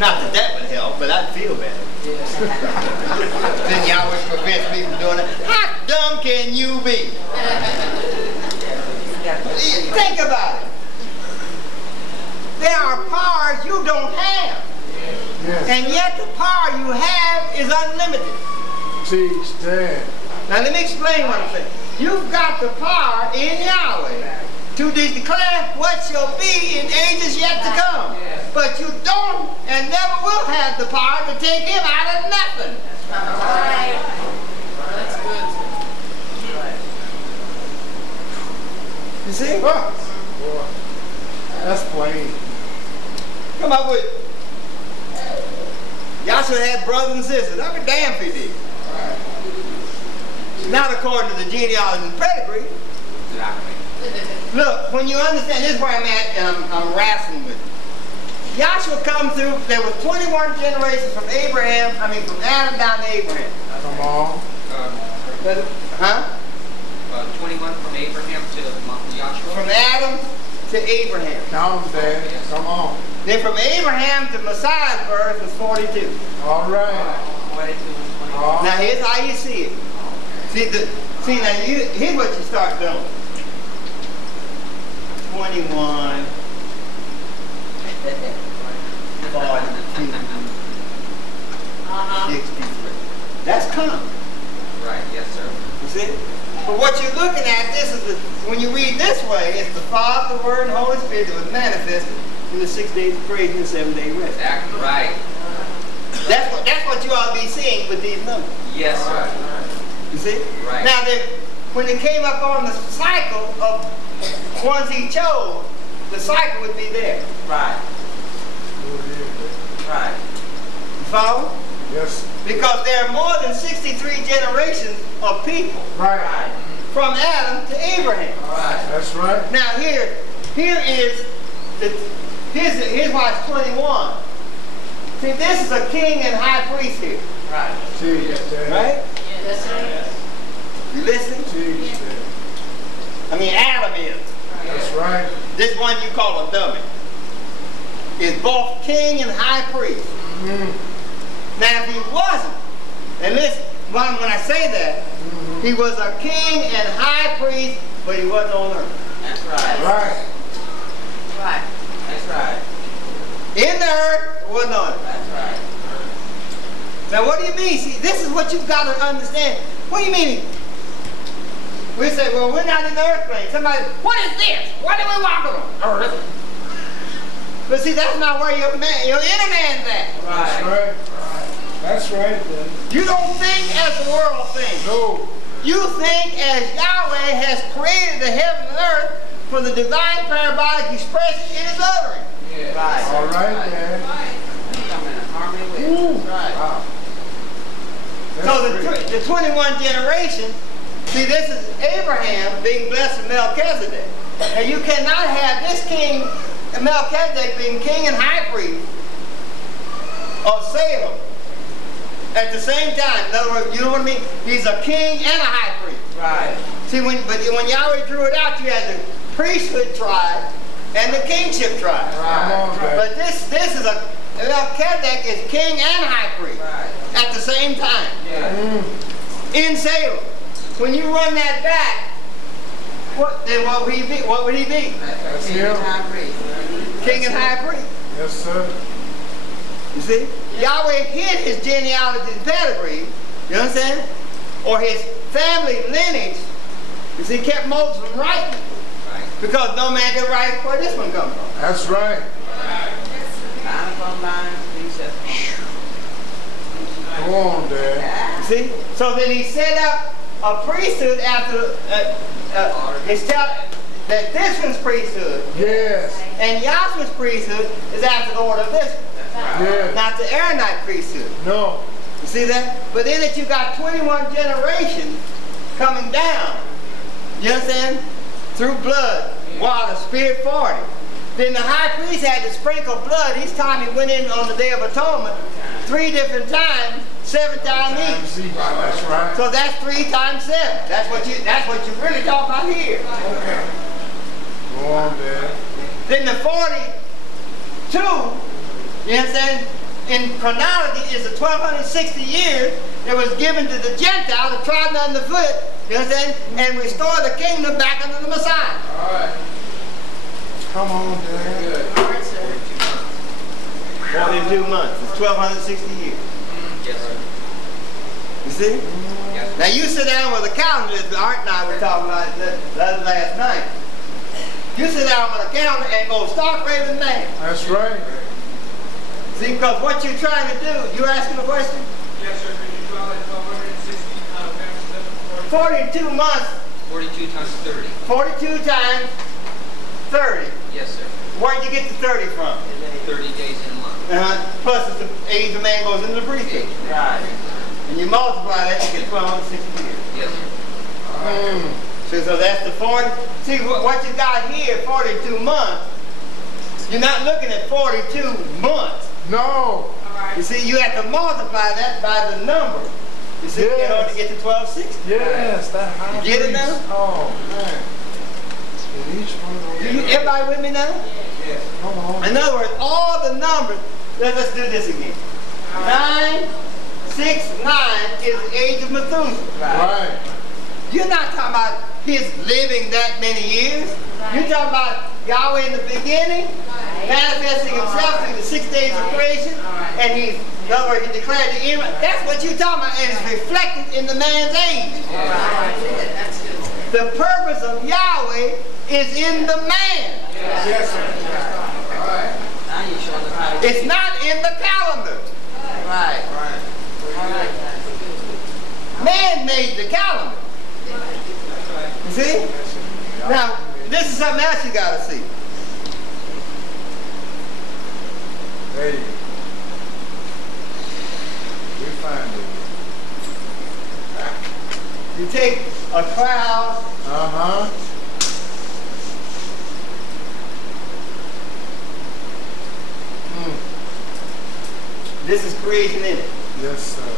Not that that would help, but I'd feel better. Then Yahweh prevents me from doing it. How dumb can you be? Think about it. There are powers you don't have. Yes. And yet the power you have is unlimited. Teach, Dad. Now let me explain what I'm saying. You've got the power in Yahweh to declare what shall be in ages yet to come. But you don't and never will have the power to take him out of nothing. Right. That's good. You see? Ah, boy. That's plain. Come up with Yahshua had brothers and sisters. I'll be damned if he did. Not according to the genealogy and pedigree. Look, when you understand, this is where I'm at, and I'm wrestling with it. Yahshua come through, there were 21 generations from from Adam down to Abraham. Come on. 21 from Abraham to Joshua. From Adam to Abraham. Count them, Dad. Come on. Then from Abraham to Messiah's birth was 42. All right. 22 and 21. All Now here's how you see it. See, See, now here's what you start doing. 21, 42, 63. That's common. Right, yes, sir. You see? But what you're looking at, this is when you read this way, it's the Father, the Word, and Holy Spirit that was manifested in the 6 days of praise and the 7-day rest. Exactly right. That's what you ought to be seeing with these numbers. Yes, sir. You see? Right. Now, when it came up on the cycle of ones he chose, the cycle would be there. Right. Right. You follow? Yes. Because there are more than 63 generations of people. Right. From Adam to Abraham. Right. That's right. Now here's why it's 21. See, this is a king and high priest here. Right. Jesus. Right? Yes, sir. You listening? Jesus. I mean, Adam is. That's right. This one you call a dummy. Is both king and high priest. Now, if he wasn't, and listen, when I say that, he was a king and high priest, but he wasn't on earth. That's right. Right. Right. That's right. In the earth, wasn't on it. That's right. Now, what do you mean? See, this is what you've got to understand. What do you mean? We say, well, we're not in the earth plane. Somebody, what is this? What are we walking on? Earth. But see, that's not where your inner man's at. That's right. That's right, then. You don't think as the world thinks. No. You think as Yahweh has created the heaven and earth for the divine parabolic expression in his uttering. Yeah. Right. All right, then. I'm in harmony with it. Right. Wow. So the 21 generation, see, this is Abraham being blessed with Melchizedek. And you cannot have this king, Melchizedek, being king and high priest of Salem at the same time. In other words, you know what I mean? He's a king and a high priest. Right. See, when Yahweh drew it out, you had the priesthood tribe and the kingship tribe. Right. But this is a Melchizedek is king and high priest at the same time. Yeah. In Salem. When you run that back, what would he be? What would he be? That's King him. and high priest. King and high priest. Yes, sir. You see? Yahweh hid his genealogy and pedigree, you understand? Or his family lineage, you see, kept Moses from writing. Right. Because no man can write where this one comes from. That's right. Line upon line, precept upon Go on, Dad. You see? So then he set up a priesthood after it's tell that this one's priesthood Yes. and Yahweh's priesthood is after the order of this one. Yes. Not the Aaronite priesthood. No. You see that? But then that you got 21 generations coming down. You understand? Through blood, water, spirit 40. Then the high priest had to sprinkle blood each time he went in on the Day of Atonement 3 different times, 7 times each. That's right. So that's 3 times 7. That's what you really talk about here. Okay. Go on, Dad. Then the 42, you understand, in chronology is the 1260 years that was given to the Gentile that trodden under foot, you understand, and restore the kingdom back under the Messiah. All right. Come on, Dad. Good. All right, sir. 42 months. It's 1260 years. Yes, sir. You see? Yes, sir. Now you sit down with a calendar that Art and I were talking about last night. You sit down with a calendar and go start raising man. That's right. See, because what you're trying to do, you're asking a question? Yes, sir. Could you draw that 1260 times 42 months, 42 times 30. 42 times 30. Yes, sir. Where'd you get the 30 from? 30 days in a month. Plus it's the age of man goes into the priesthood. Right. And you multiply that, you get 1260 years. Yes, sir. So that's the 40. See, what you got here, 42 months, you're not looking at 42 months. No. You see, you have to multiply that by the number. You see, in order to get to 1260. Yes, that high You get it now? priest. Oh, man. And each one of them. Everybody with me now? Yes. Come on. In other words, all the numbers, let's do this again. 9, 6, 9 is the age of Methuselah. Right. You're not talking about his living that many years. You're talking about Yahweh in the beginning, manifesting himself through the 6 days of creation, and he declared the end. That's what you're talking about, and it's reflected in the man's age. The purpose of Yahweh is in the man. Yes, sir. It's not in the calendar. Right. Man made the calendar. You see? Now, this is something else you got to see. There you go. We find it. You take a cloud. Uh-huh. This is creation in it. Yes, sir.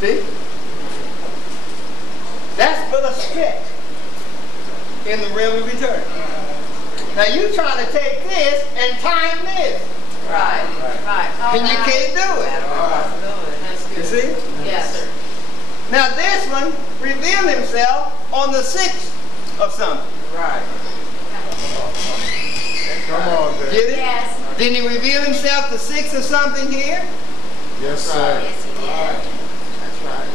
See? That's but a speck in the realm of eternity. Now you trying to take this and time this. Right. And you can't do it. You see? Yes, sir. Now this one revealed himself on the 6th of something. Right. Come on, Dad. Get it? Yes. Didn't he reveal himself the 6th of something here? Yes, sir. Yes, he did. That's right.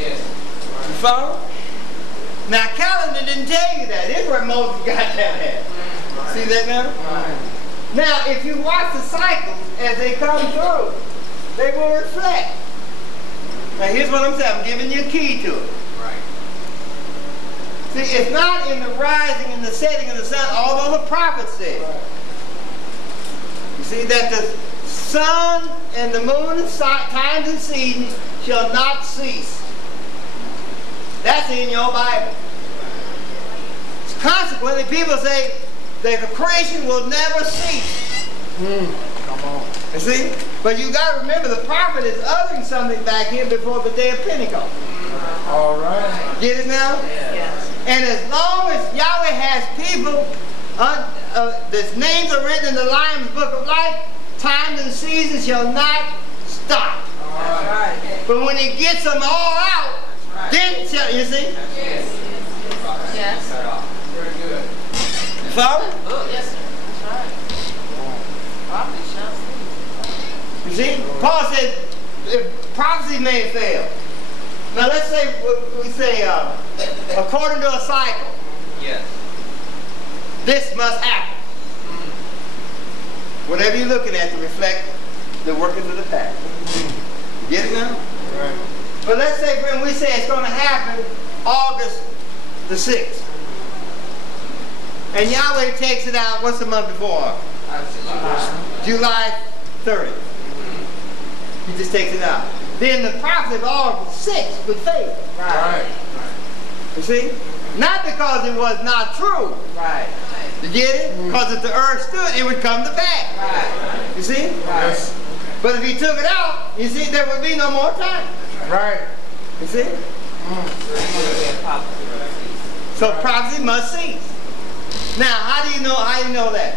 Yes. You follow? Now calendar didn't tell you that. This is where Moses got that at. See that now? Right. Now if you watch the cycles as they come through, they will reflect. Now here's what I'm saying. I'm giving you a key to it. Right. See, it's not in the rising and the setting of the sun, although the prophet said. You see that the sun and the moon and times and seasons shall not cease. That's in your Bible. Consequently, people say that the creation will never cease. Come on. You see? But you got to remember the prophet is uttering something back here before the day of Pentecost. All right. Get it now? Yes. And as long as Yahweh has people, their names are written in the Lamb's Book of Life, times and seasons shall not stop. That's right. But when he gets them all out, then shall, you see? Yes. Yes. Very good. Follow? Oh, yes, sir. That's right. Prophet shall see. You see? Paul said, prophecy may fail. Now let's say, we say, according to a cycle, Yes. this must happen. Whatever you're looking at to reflect the workings of the past. You get it now? Right. But let's say, friend, we say it's going to happen August the 6th. And Yahweh takes it out, what's the month before? July 30th. He just takes it out. Then the prophet of August 6th would fail. Right. You see? Not because it was not true. Right. You get it? Because if the earth stood, it would come to pass. Right. You see? Yes. But if he took it out, you see, there would be no more time. Right. You see? So prophecy must cease. Now, how do you know that?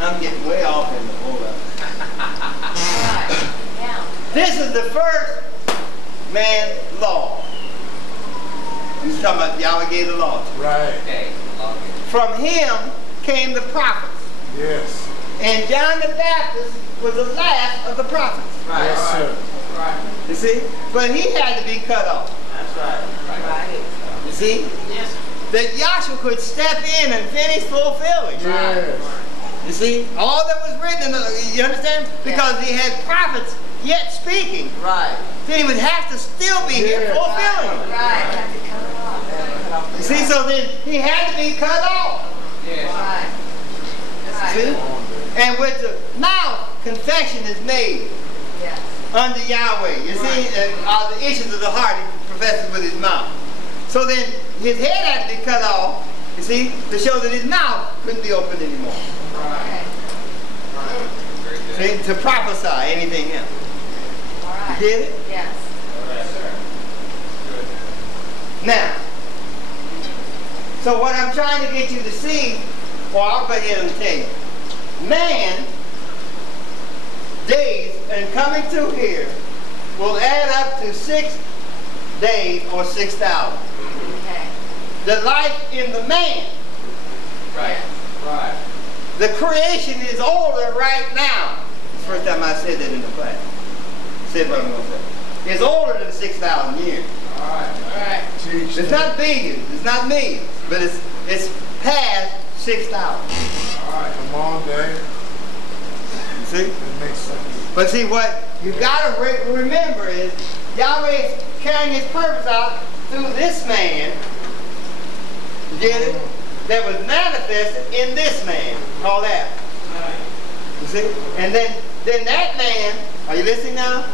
I'm getting way off in the hold up. Yeah. This is the first man law. He's talking about Yahweh gave the law. Right. Okay. From him came the prophets. Yes. And John the Baptist was the last of the prophets. Right. Yes, sir. Right. You see? But he had to be cut off. That's right. Right. You see? Yes. That Yahshua could step in and finish fulfilling. Yes. You see? All that was written in the, you understand? Because he had prophets yet speaking. Right. Then he would have to still be here Yes. fulfilling them. Right. Have to cut it off. You see? So then he had to be cut off. Yes. Right. See? And with the mouth, confession is made Yes. unto Yahweh. You see? And the issues of the heart he professes with his mouth. So then his head had to be cut off, you see, to show that his mouth couldn't be opened anymore. Okay. Very good. See? To prophesy anything else. All right. You get it? Yes. Yes, sir. Good. Now, so what I'm trying to get you to see, well, I'll go ahead and tell you. Man, days, and coming through here, will add up to 6 days or 6,000. Okay. The life in the man. Right. Right. The creation is older right now. First time I said that in the class. Said what I'm going to say. It's older than 6,000 years. All right. All right. Teach It's that. not billions, it's not millions, but it's past 6,000. All right. Come on, Dad. You see? That makes sense. But see, what you got to remember is Yahweh is carrying his purpose out through this man. You get it? That was manifested in this man called Adam. You see? And then that man, are you listening now?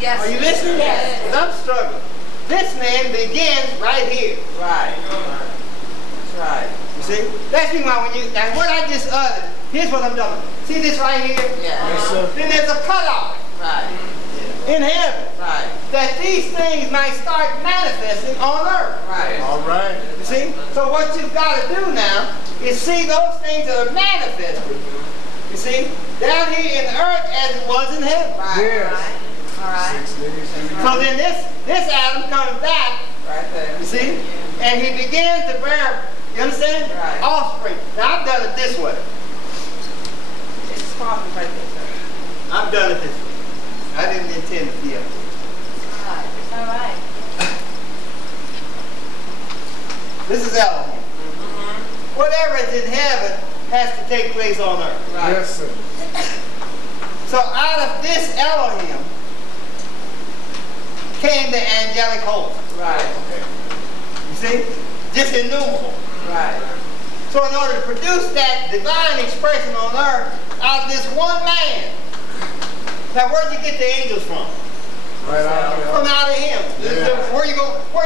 Yes. Are you listening? Yes. 'Cause I'm struggling. This man begins right here. Right. That's right. You see? That's why when you, now what I just uttered, here's what I'm doing. See this right here? Yeah. Yes, sir. Then there's a cutoff Right. in heaven Right. that these things might start manifesting on earth. Right. All right. You see? So what you've got to do now is see those things that are manifested. You see? Down here in the earth as it was in heaven. Right. Yes. All right. 6 days. So then this Adam comes back, Right there. you see? And he begins to bear, you understand? Right. Offspring. Now I've done it this way. It's sparkling right there. I've done it this way. I didn't intend to be up here. All right. It's all right. This is Elohim. Whatever is in heaven has to take place on earth. Right. Yes, sir. So out of this Elohim came the angelic host. Right. You see? Just innumerable. Right. So in order to produce that divine expression on earth out of this one man, now where'd you get the angels from? Right out of From out of him. Yeah. Where'd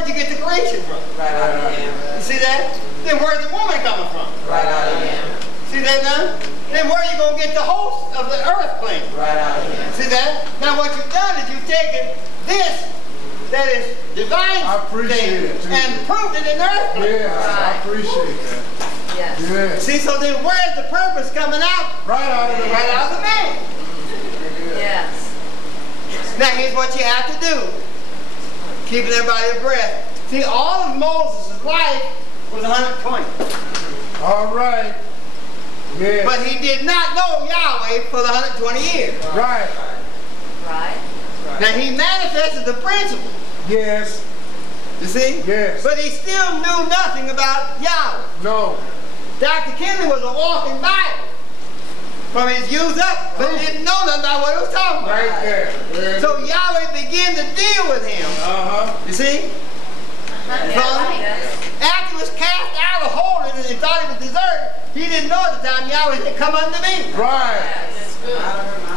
you get the creation from? Right out of him. You see that? Then where's the woman coming from? Right out of him. See that now? Then where are you going to get the host of the earth plane? Right out of him. See that? Now what you've done is you've taken this that is divine I appreciate it, too. and proved it in earth plane. Yes, I appreciate that. Yes. Yes. See, so then where's the purpose coming out? Right out of the Right out of the man. Yes. Now here's what you have to do. Keeping everybody abreast. See, all of Moses' life was 120. All right. Yes. But he did not know Yahweh for the 120 years. Right. Right. Now he manifested the principle. Yes. You see? Yes. But he still knew nothing about Yahweh. No. Dr. Kinley was a walking Bible from his youth up, but he didn't know nothing about what he was talking about. Right there. There it So is. Yahweh began to deal with him. Uh-huh. You see? Yeah, right. Yes. After he was cast out of holiness and he thought he was deserted, he didn't know at the time Yahweh said, come unto me. Right. That's good.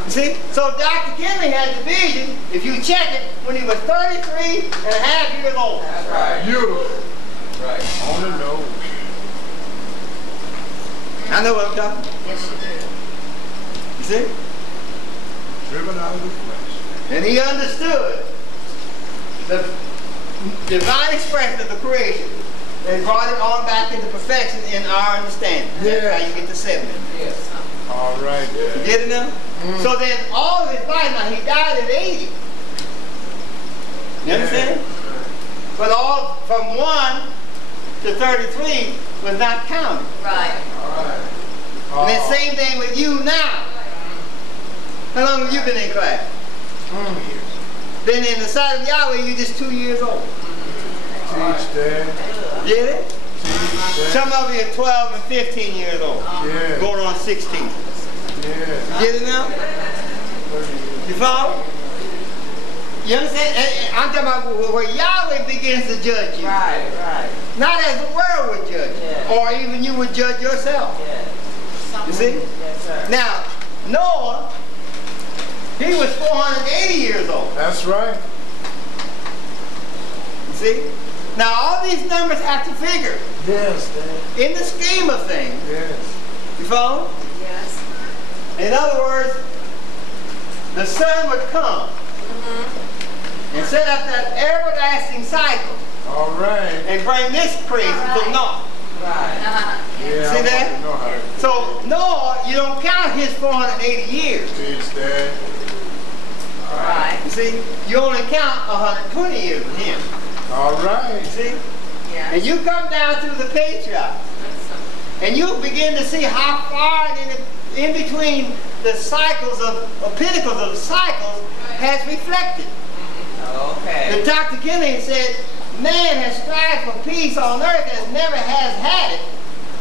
You see? So Dr. Kinley had the vision, if you check it, when he was 33 and a half years old. That's right. Beautiful. Right. On the nose. I know what I'm talking about. Yes, you do. You see? Driven out of the flesh. And he understood the divine expression of the creation and brought it on back into perfection in our understanding. Yeah. That's how you get to 70. Yes. All right, You Dad. get it now? So then all of his life, now he died at 80. You understand? But all from 1 to 33 was not counted. Right. All right. And the same thing with you now. How long have you been in class? Then in the sight of Yahweh, you're just 2 years old. Teach, Dad. Get it? Teach, Dad. Some of you are 12 and 15 years old. Yeah. Going on 16. Yeah. Get it now? You follow? You understand? I'm talking about where Yahweh begins to judge you. Right. Right. Not as the world would judge you. Yeah. Or even you would judge yourself. Yeah. You see? Yes, sir. Now, Noah, he was 480 years old. That's right. You see? Now, all these numbers have to figure Yes, Dad. in the scheme of things. Yes. You follow? Yes. In other words, the sun would come and set up that everlasting cycle All right. and bring this creation to naught. Right. Yeah. See I that? want to know how to So Noah, you don't count his 480 years. teach, Dad. Right. You see, you only count 120 years with him. All right. You see? Yes. And you come down through the patriarch, and you begin to see how far in between the cycles of pinnacles of the cycles has reflected. Okay. The Dr. Kinley said, man has strived for peace on earth and never has had it,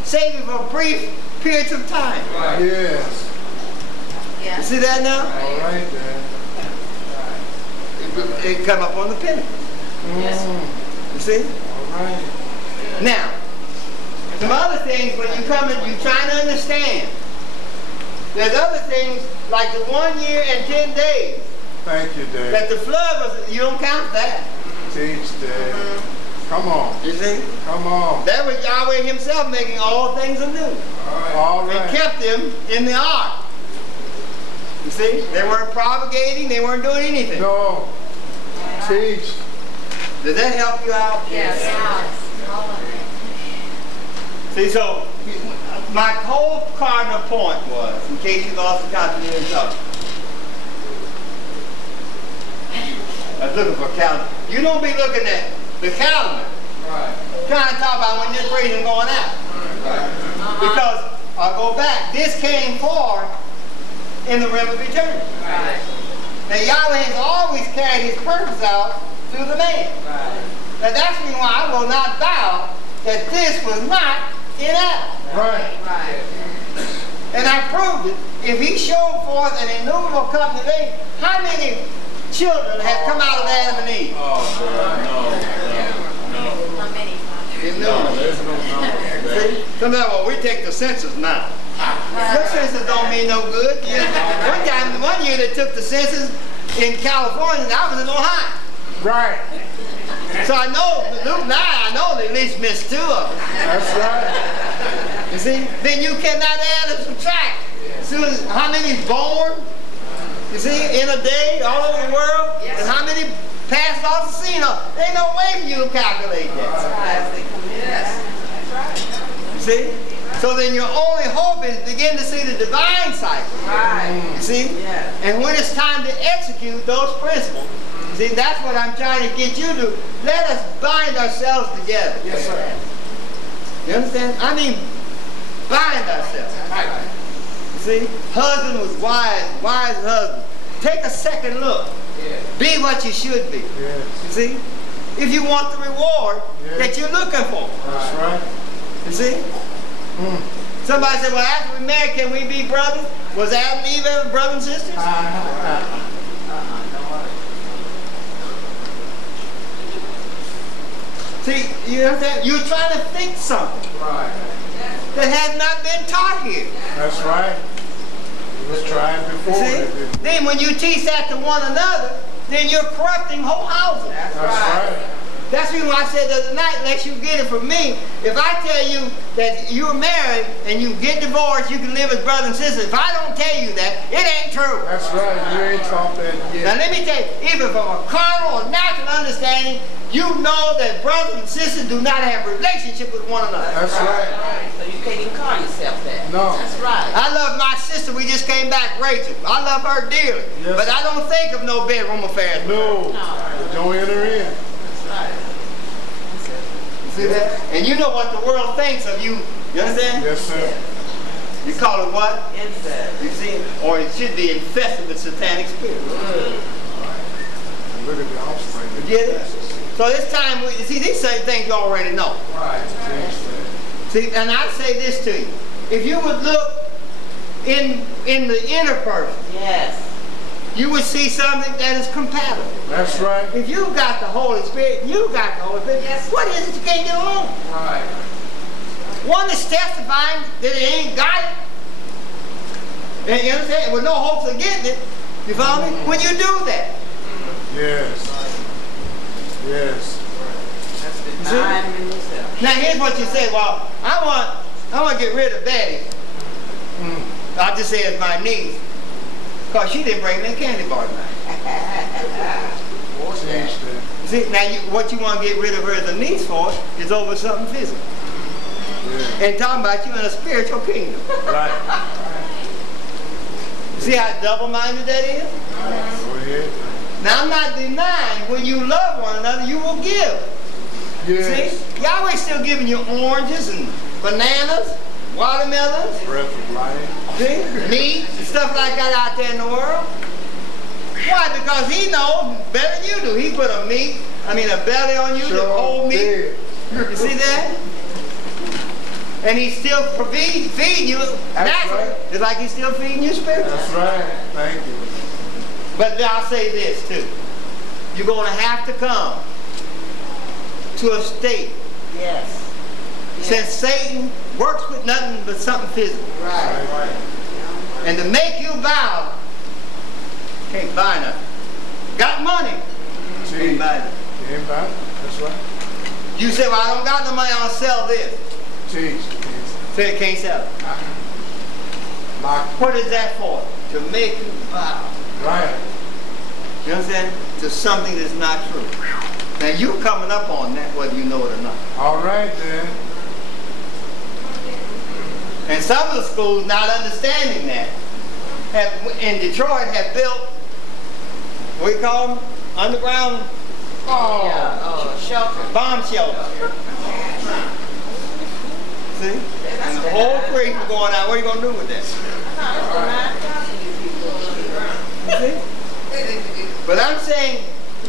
save for brief periods of time. Right. Yes. You Yes. see that now? All right, then. It come up on the pinnacle. Yes. You see? All right. Now, some other things when you come and you're trying to understand. There's other things like the 1 year and 10 days. Thank you, Dad. That the flood was, you don't count that. Teach, Dad. Come on. You see? Come on. That was Yahweh himself making all things anew. All And right. kept them in the ark. You see? They weren't propagating, they weren't doing anything. No. Teach. Does that help you out? Yes. All of it. See, so my whole cardinal point was, in case you lost the continuity of thought, I was looking for a calendar. You don't be looking at the calendar. Right. Trying to talk about when this reading going out. Right. Because I'll go back. This came forth in the realm of eternity. Right. Now Yahweh has always carried his purpose out through the man. Right. Now that's the reason why I will not bow that this was not in Adam. Right. Right. And I proved it. If he showed forth an innumerable company of age, how many children have come out of Adam and Eve? Oh, How many? Innumerable. See? Sometimes, well, we take the census now. Your census don't mean no good. One year they took the census in California and I was in Ohio. Right. So I know, Luke 9, I know they at least missed 2 of them. That's right. You see? Then you cannot add and subtract. Soon as how many's born, you see, in a day all over the world, Yes. and how many passed off the scene. There ain't no way for you to calculate that. Yes. You see? So then your only hope is begin to see the divine cycle. Right. You see? Yeah. And when it's time to execute those principles, see, that's what I'm trying to get you to. Let us bind ourselves together. Yes, sir. You understand? I mean, bind ourselves. Right. You see? Husband was wise husband. Take a second look. Yeah. Be what you should be. Yes. You see? If you want the reward that you're looking for. That's right. You see? Somebody said, well, after we married, can we be brothers? Was Adam and Eve ever brothers and sisters? See, you understand? You're trying to think something Right. that has not been taught here. That's right. We was trying You before. see? Then when you teach that to one another, then you're corrupting whole houses. That's right. That's the reason why I said the other night, unless you get it from me, if I tell you that you're married and you get divorced, you can live as brothers and sisters. If I don't tell you that, it ain't true. That's right. You ain't taught that Now yet. let me tell you, even from a carnal or natural understanding, you know that brothers and sisters do not have a relationship with one another. That's right. So you can't even call yourself that. No. That's right. I love my sister, we just came back, Rachel. I love her dearly. Yes. But I don't think of no bedroom affairs. No. Don't enter in. That's right. See that? And you know what the world thinks of you. You understand? Yes, sir. You call it what? Incest. You see? Or it should be infested with satanic spirits. Look at the offspring. You get it? So it's time, you see, these same things you already know. Right. See, and I say this to you. If you would look in the inner person, Yes. you would see something that is compatible. That's right. If you got the Holy Spirit, you got the Holy Spirit, Yes. what is it you can't get along? Right. One is testifying that it ain't got it. And you understand? With no hopes of getting it. You follow me? When you do that. Yes. Yes. That's the See? time in yourself. Now here's what you say, well, I want to get rid of Betty. I'll just say it's my niece. Because she didn't bring me a candy bar tonight. Change that. See, now what you want to get rid of her as a niece for is over something physical. Yeah. And talking about you in a spiritual kingdom. Right. See how double-minded that is? Go ahead. Yeah. Now I'm not denying when you love one another, you will give. Yes. See? Yahweh's still giving you oranges and bananas, watermelons, Breath of life. see? Meat and stuff like that out there in the world. Why? Because he knows better than you do. He put a belly on you to hold meat. You see that? And he's still feeding you naturally, just like he's still feeding you spiritually. That's right. Thank you. But I'll say this too. You're going to have to come to a state. Yes. Since Satan works with nothing but something physical. Right. And to make you bow, can't buy nothing. Got money, can't buy nothing. Can't buy it. That's right. You say, well, I don't got no money, I'll sell this. Teach. Say it can't sell it. What is that for? To make you bow. Right. You understand? To something that's not true. Now you coming up on that whether you know it or not. All right then. And some of the schools not understanding that in Detroit have built, what do you call them? Underground Shelter. bomb shelters. See? And the whole creek is going out. What are you going to do with that? See? But I'm saying,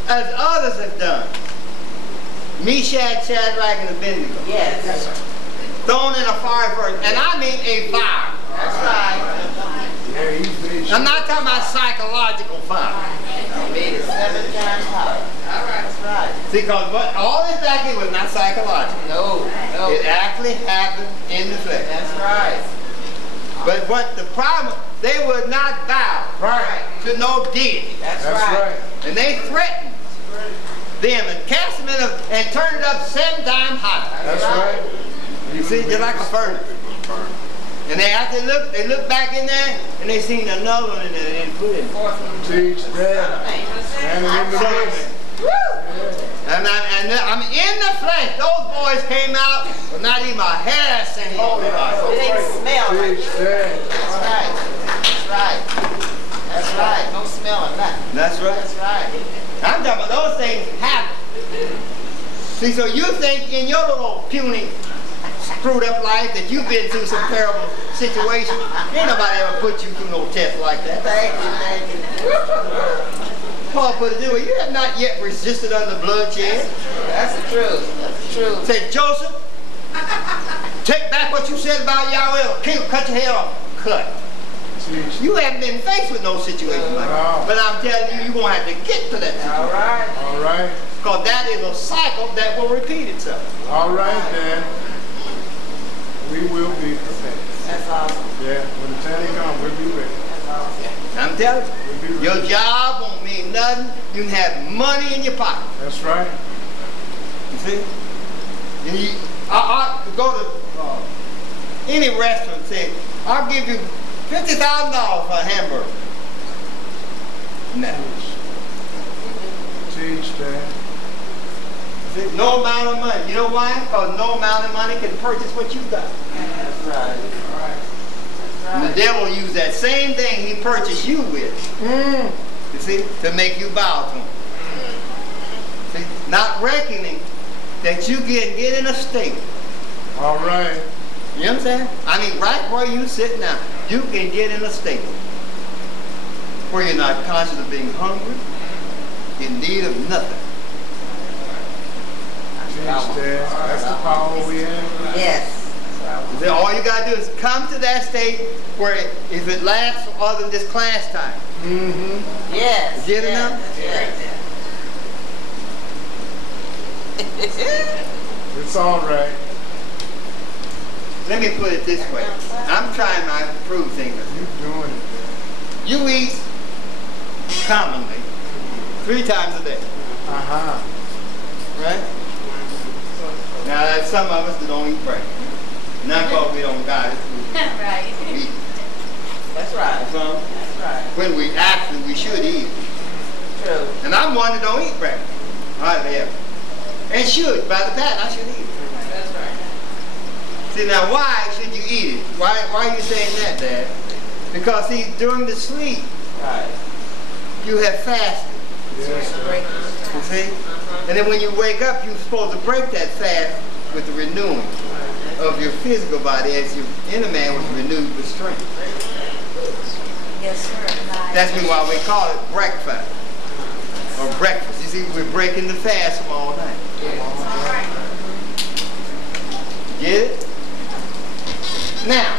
as others have done, Meshach, Shadrach, and Abednego. Yes. Thrown in a fire furnace. And I mean a fire. That's right. Yeah, he's been. I'm not talking about psychological fire. Made it 7 times hotter. All right. That's right. See, because all this back here was not psychological. No. It actually happened in the flesh. That's right. But what the problem, they would not bow to no deity. That's That's right. right. And they threatened them and cast them in and turned it up 7 times hotter. That's right. You see, just like a furnace. And they after they looked back in there and they seen another one in there they didn't put in. Teach that. And in the midst. And I'm in the flesh. Those boys came out with not even a hair standing on their body. It ain't smell like Teach it. that. That's right. That's right. That's right. No smell of nothing. That's right. That's right. I'm talking about those things happen. See, so you think in your little puny, screwed up life that you've been through some terrible situation. Ain't nobody ever put you through no test like that. Thank you. Paul put it this way, you have not yet resisted under bloodshed. That's the truth. That's the truth. Say, Joseph, take back what you said about Yahweh, or kill, cut your head off. Cut. Teach. You haven't been faced with no situation like that. But I'm telling you, you're going to have to get to that situation. All right. All right. Because that is a cycle that will repeat itself. All right then. We will be prepared. That's awesome. Yeah, when the time comes, we'll be ready. That's awesome. I'm telling We'll be you, ready. your job won't mean nothing. You can have money in your pocket. That's right. You see? And I go to any restaurant and say, I'll give you $50,000 for a hamburger. No. Teach that. See? No amount of money. You know why? Because no amount of money can purchase what you got. That's right. All right. And the devil will use that same thing he purchased you with. You see? To make you bow to him. See? Not reckoning that you can get in a state. All right. You understand? I mean, right where you sit now, you can get in a state where you're not conscious of being hungry, in need of nothing. Teach that. That's the power we have. Yes. Then all you got to do is come to that state where if it lasts other than this class time. Mm-hmm. Yes. Get it now? Yes. It's all right. Let me put it this way. I'm trying to improve things. You're doing it, man. You eat commonly 3 times a day, Uh-huh. right? Now, there's some of us that don't eat breakfast. Not because we don't got it. Right. We eat That's right. some. That's right. When we should eat. True. And I'm one that don't eat breakfast. Hardly ever. And should. By the pattern, I should eat it. That's right. See, now why should you eat it? Why are you saying that, Dad? Because see, during the sleep, Right. you have fasted. Yes, sir. You see? And then when you wake up, you're supposed to break that fast with the renewing of your physical body as your inner man was renewed with strength. Yes, sir. That's why we call it breakfast or breakfast. You see, we're breaking the fast from all night. Get it? Now,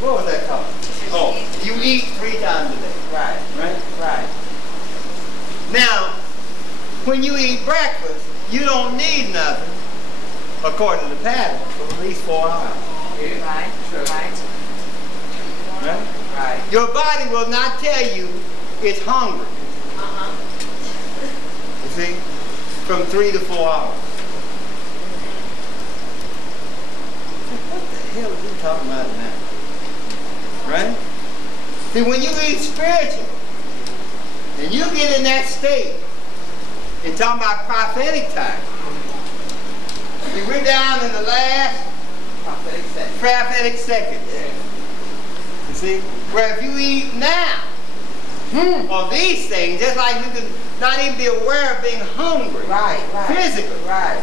what was that called? Oh, you eat 3 times a day. Right. Right? Right. Now, when you eat breakfast, you don't need nothing, according to the pattern, for at least 4 hours. Right. Right. Right? Right. Your body will not tell you it's hungry. You see? From 3 to 4 hours. What the hell is he talking about now? Right? See, when you eat spiritual, and you get in that state, and talking about prophetic time, see, we're down in the last prophetic second. You see? Where if you eat now of these things, just like you can not even be aware of being hungry, Right. physically, Right.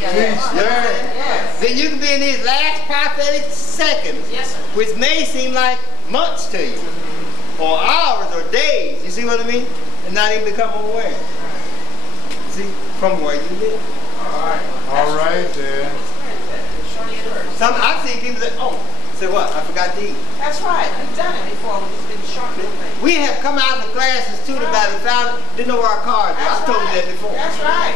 yes. Then you can be in these last prophetic seconds, Yes, sir. which may seem like months to you, or hours or days, you see what I mean? And not even become aware. See, from where you live. All right, then. Some I've seen people say, "Oh, say what? I forgot to eat." That's right. We've done it before. We've just been short little things. We have come out of the classes too about it, found didn't know where our cards were. I told you that before. That's right.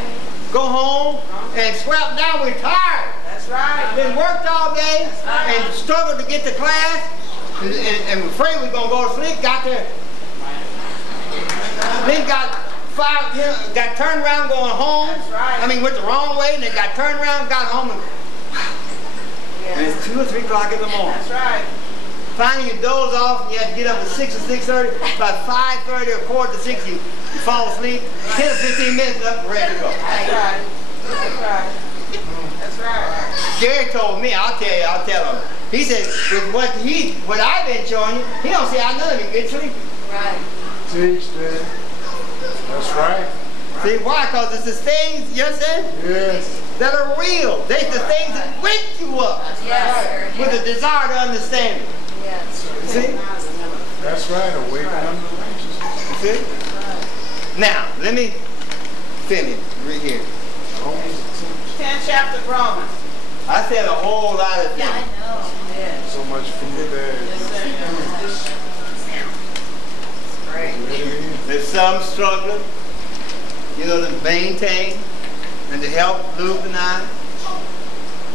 Go home and swept down. We're tired. That's right. Been worked all day and struggled to get to class, and we're afraid we're gonna go to sleep. Got there, then got got turned around going home. That's right. I mean, went the wrong way, and then got turned around, got home, and it's 2 or 3 o'clock in the morning. That's right. Finally, you doze off, and you have to get up at 6 or 6:30. About 5:30 or 4:45, you fall asleep. 10 or 15 minutes up, and ready to go. That's right. That's right. That's right. Gary told me, I'll tell him. He said, with what I've been showing you, he don't see how none of you get sleepy. Right. Teach, then. That's right. See why? Because it's the things, you understand, Yes. that are real. They're the things that wake you up Yes, sir. with a desire to understand it. Yes. You see? That's right. Awaken unto righteousness. You see? Now, let me finish right here. Romans 10th chapter of Romans. I said a whole lot of Yeah, I things. know. Yes. 10. So much food there. Great. There's some struggling, to maintain and to help Luke and I.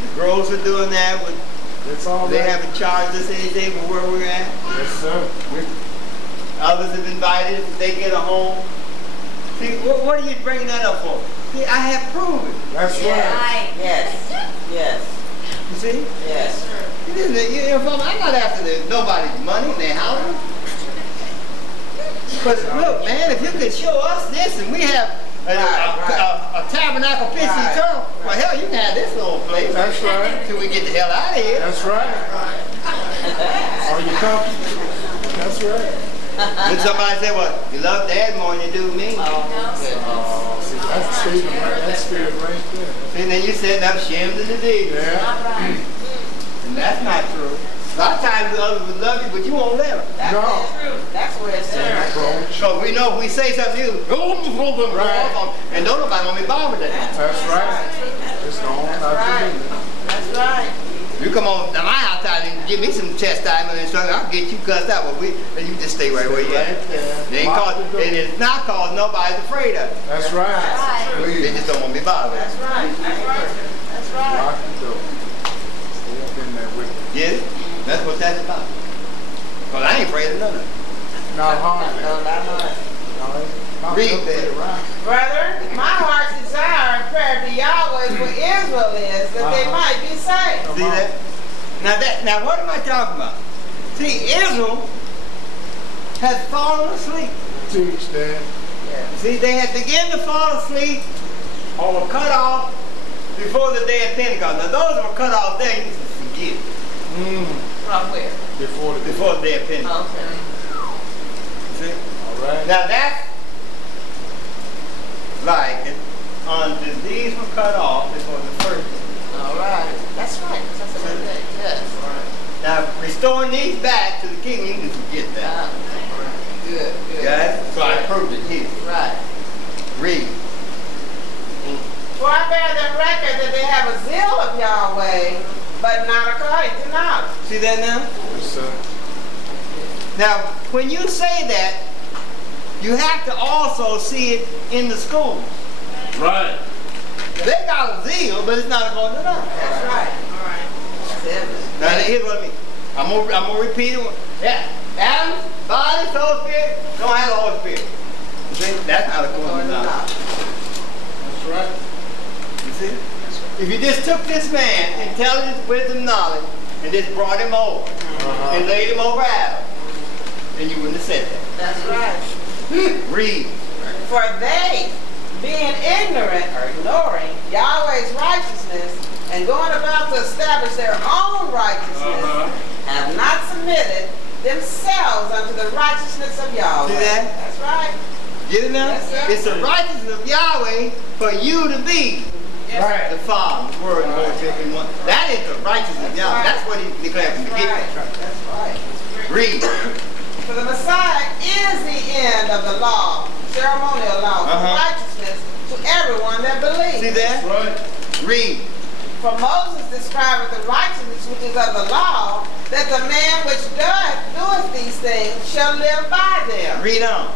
The girls are doing that. It's all They right. haven't charged us anything for where we're at. Yes, sir. Others have invited if they get a home. See, what are you bringing that up for? See, I have proven. That's right. Right. Yes. Yes. You see? Yes. I'm not after nobody's money in their house. But look, man, if you could show us this and we have a tabernacle pitch eternal, well, hell, you can have this little place. That's right. Till we get the hell out of here. That's right. Are you comfortable? That's right. Then somebody say, well, you love Dad more than you do me. Oh, see, that's Stephen right. That's spirit right there. See, then you're setting up shims and the digs. Yeah. And that's not true. A lot of times the others would love you, but you won't let them. That's No. true. That's where it's at. Approach. Because we know if we say something, you Right. and don't nobody want to be bothered with that. That's right. It's the only That's not right. to do. That's right. You come on to my house and give me some chastisement and instruction, I'll get you cussed out, but you just stay right where you at. Right there. It ain't Lock cause, the door. and it's not cause nobody's afraid of it. That's right. Right. They Please. just don't want to be bothered with That's it. right. That's right. That's right. Lock the door. Stay up in there with me. Get it? That's what that's about. Well, I ain't afraid of none of it. Not hard. No, not much. Read that. Brethren, my heart's desire and prayer to Yahweh for Israel is that they might be saved. See that? Now what am I talking about? See, Israel has fallen asleep. Teach, Dad. See, they had begun to fall asleep or were cut off before the day of Pentecost. Now those that were cut off there, you can forget From where? Before the before the day of Pentecost. Okay. See? All right. right. Now that's like, until these were cut off, this was the first thing. All right. That's right. That's a good thing. Yes. Now, restoring these back to the king, you can forget that. Good, good. Guys, so I proved it here. Right. Read. For I bear them record that they have a zeal of Yahweh, but not according to knowledge. See that now? Yes, sir. Now, when you say that, you have to also see it in the schools. Right. They got a zeal, but it's not according to knowledge. That's right. All right. That's evident. Now, here's what I mean. I'm gonna repeat it. Yeah. Adam, body, soul, spirit, don't have the Holy Spirit. You see? That's not according to knowledge. That's right. You see? If you just took this man, intelligence, wisdom, knowledge, and just brought him over, and laid him over Adam, then you wouldn't have said that. That's right. Read. For they, being ignorant or ignoring Yahweh's righteousness and going about to establish their own righteousness, have not submitted themselves unto the righteousness of Yahweh. See that? That's right. Get it now? Yes, sir. It's the righteousness of Yahweh for you to be Right. the Father, the Word, the Holy Spirit in one. That is the righteousness of Yahweh. That's what he declared from the beginning. That's right. Read. For the Messiah is the end of the law, ceremonial law, for righteousness to everyone that believes. See that? Right. Read. For Moses describeth the righteousness which is of the law, that the man which doeth these things shall live by them. Read on.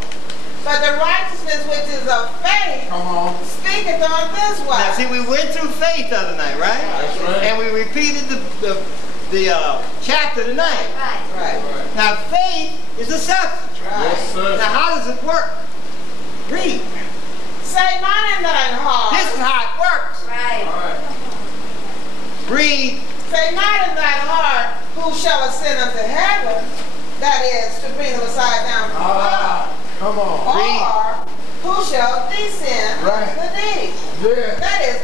But the righteousness which is of faith Come on. speaketh on this way. Now see, we went through faith the other night, right? That's right. And we repeated the chapter tonight. Right. Right. Now faith is a substance. Yes, sir. Now how does it work? Read. Say not in thine heart. This is how it works. Right. Read. Say not in thine heart, who shall ascend unto heaven, that is, to bring the Messiah down from above. Come on. Or who shall descend Right. unto the deep, Yeah. that is,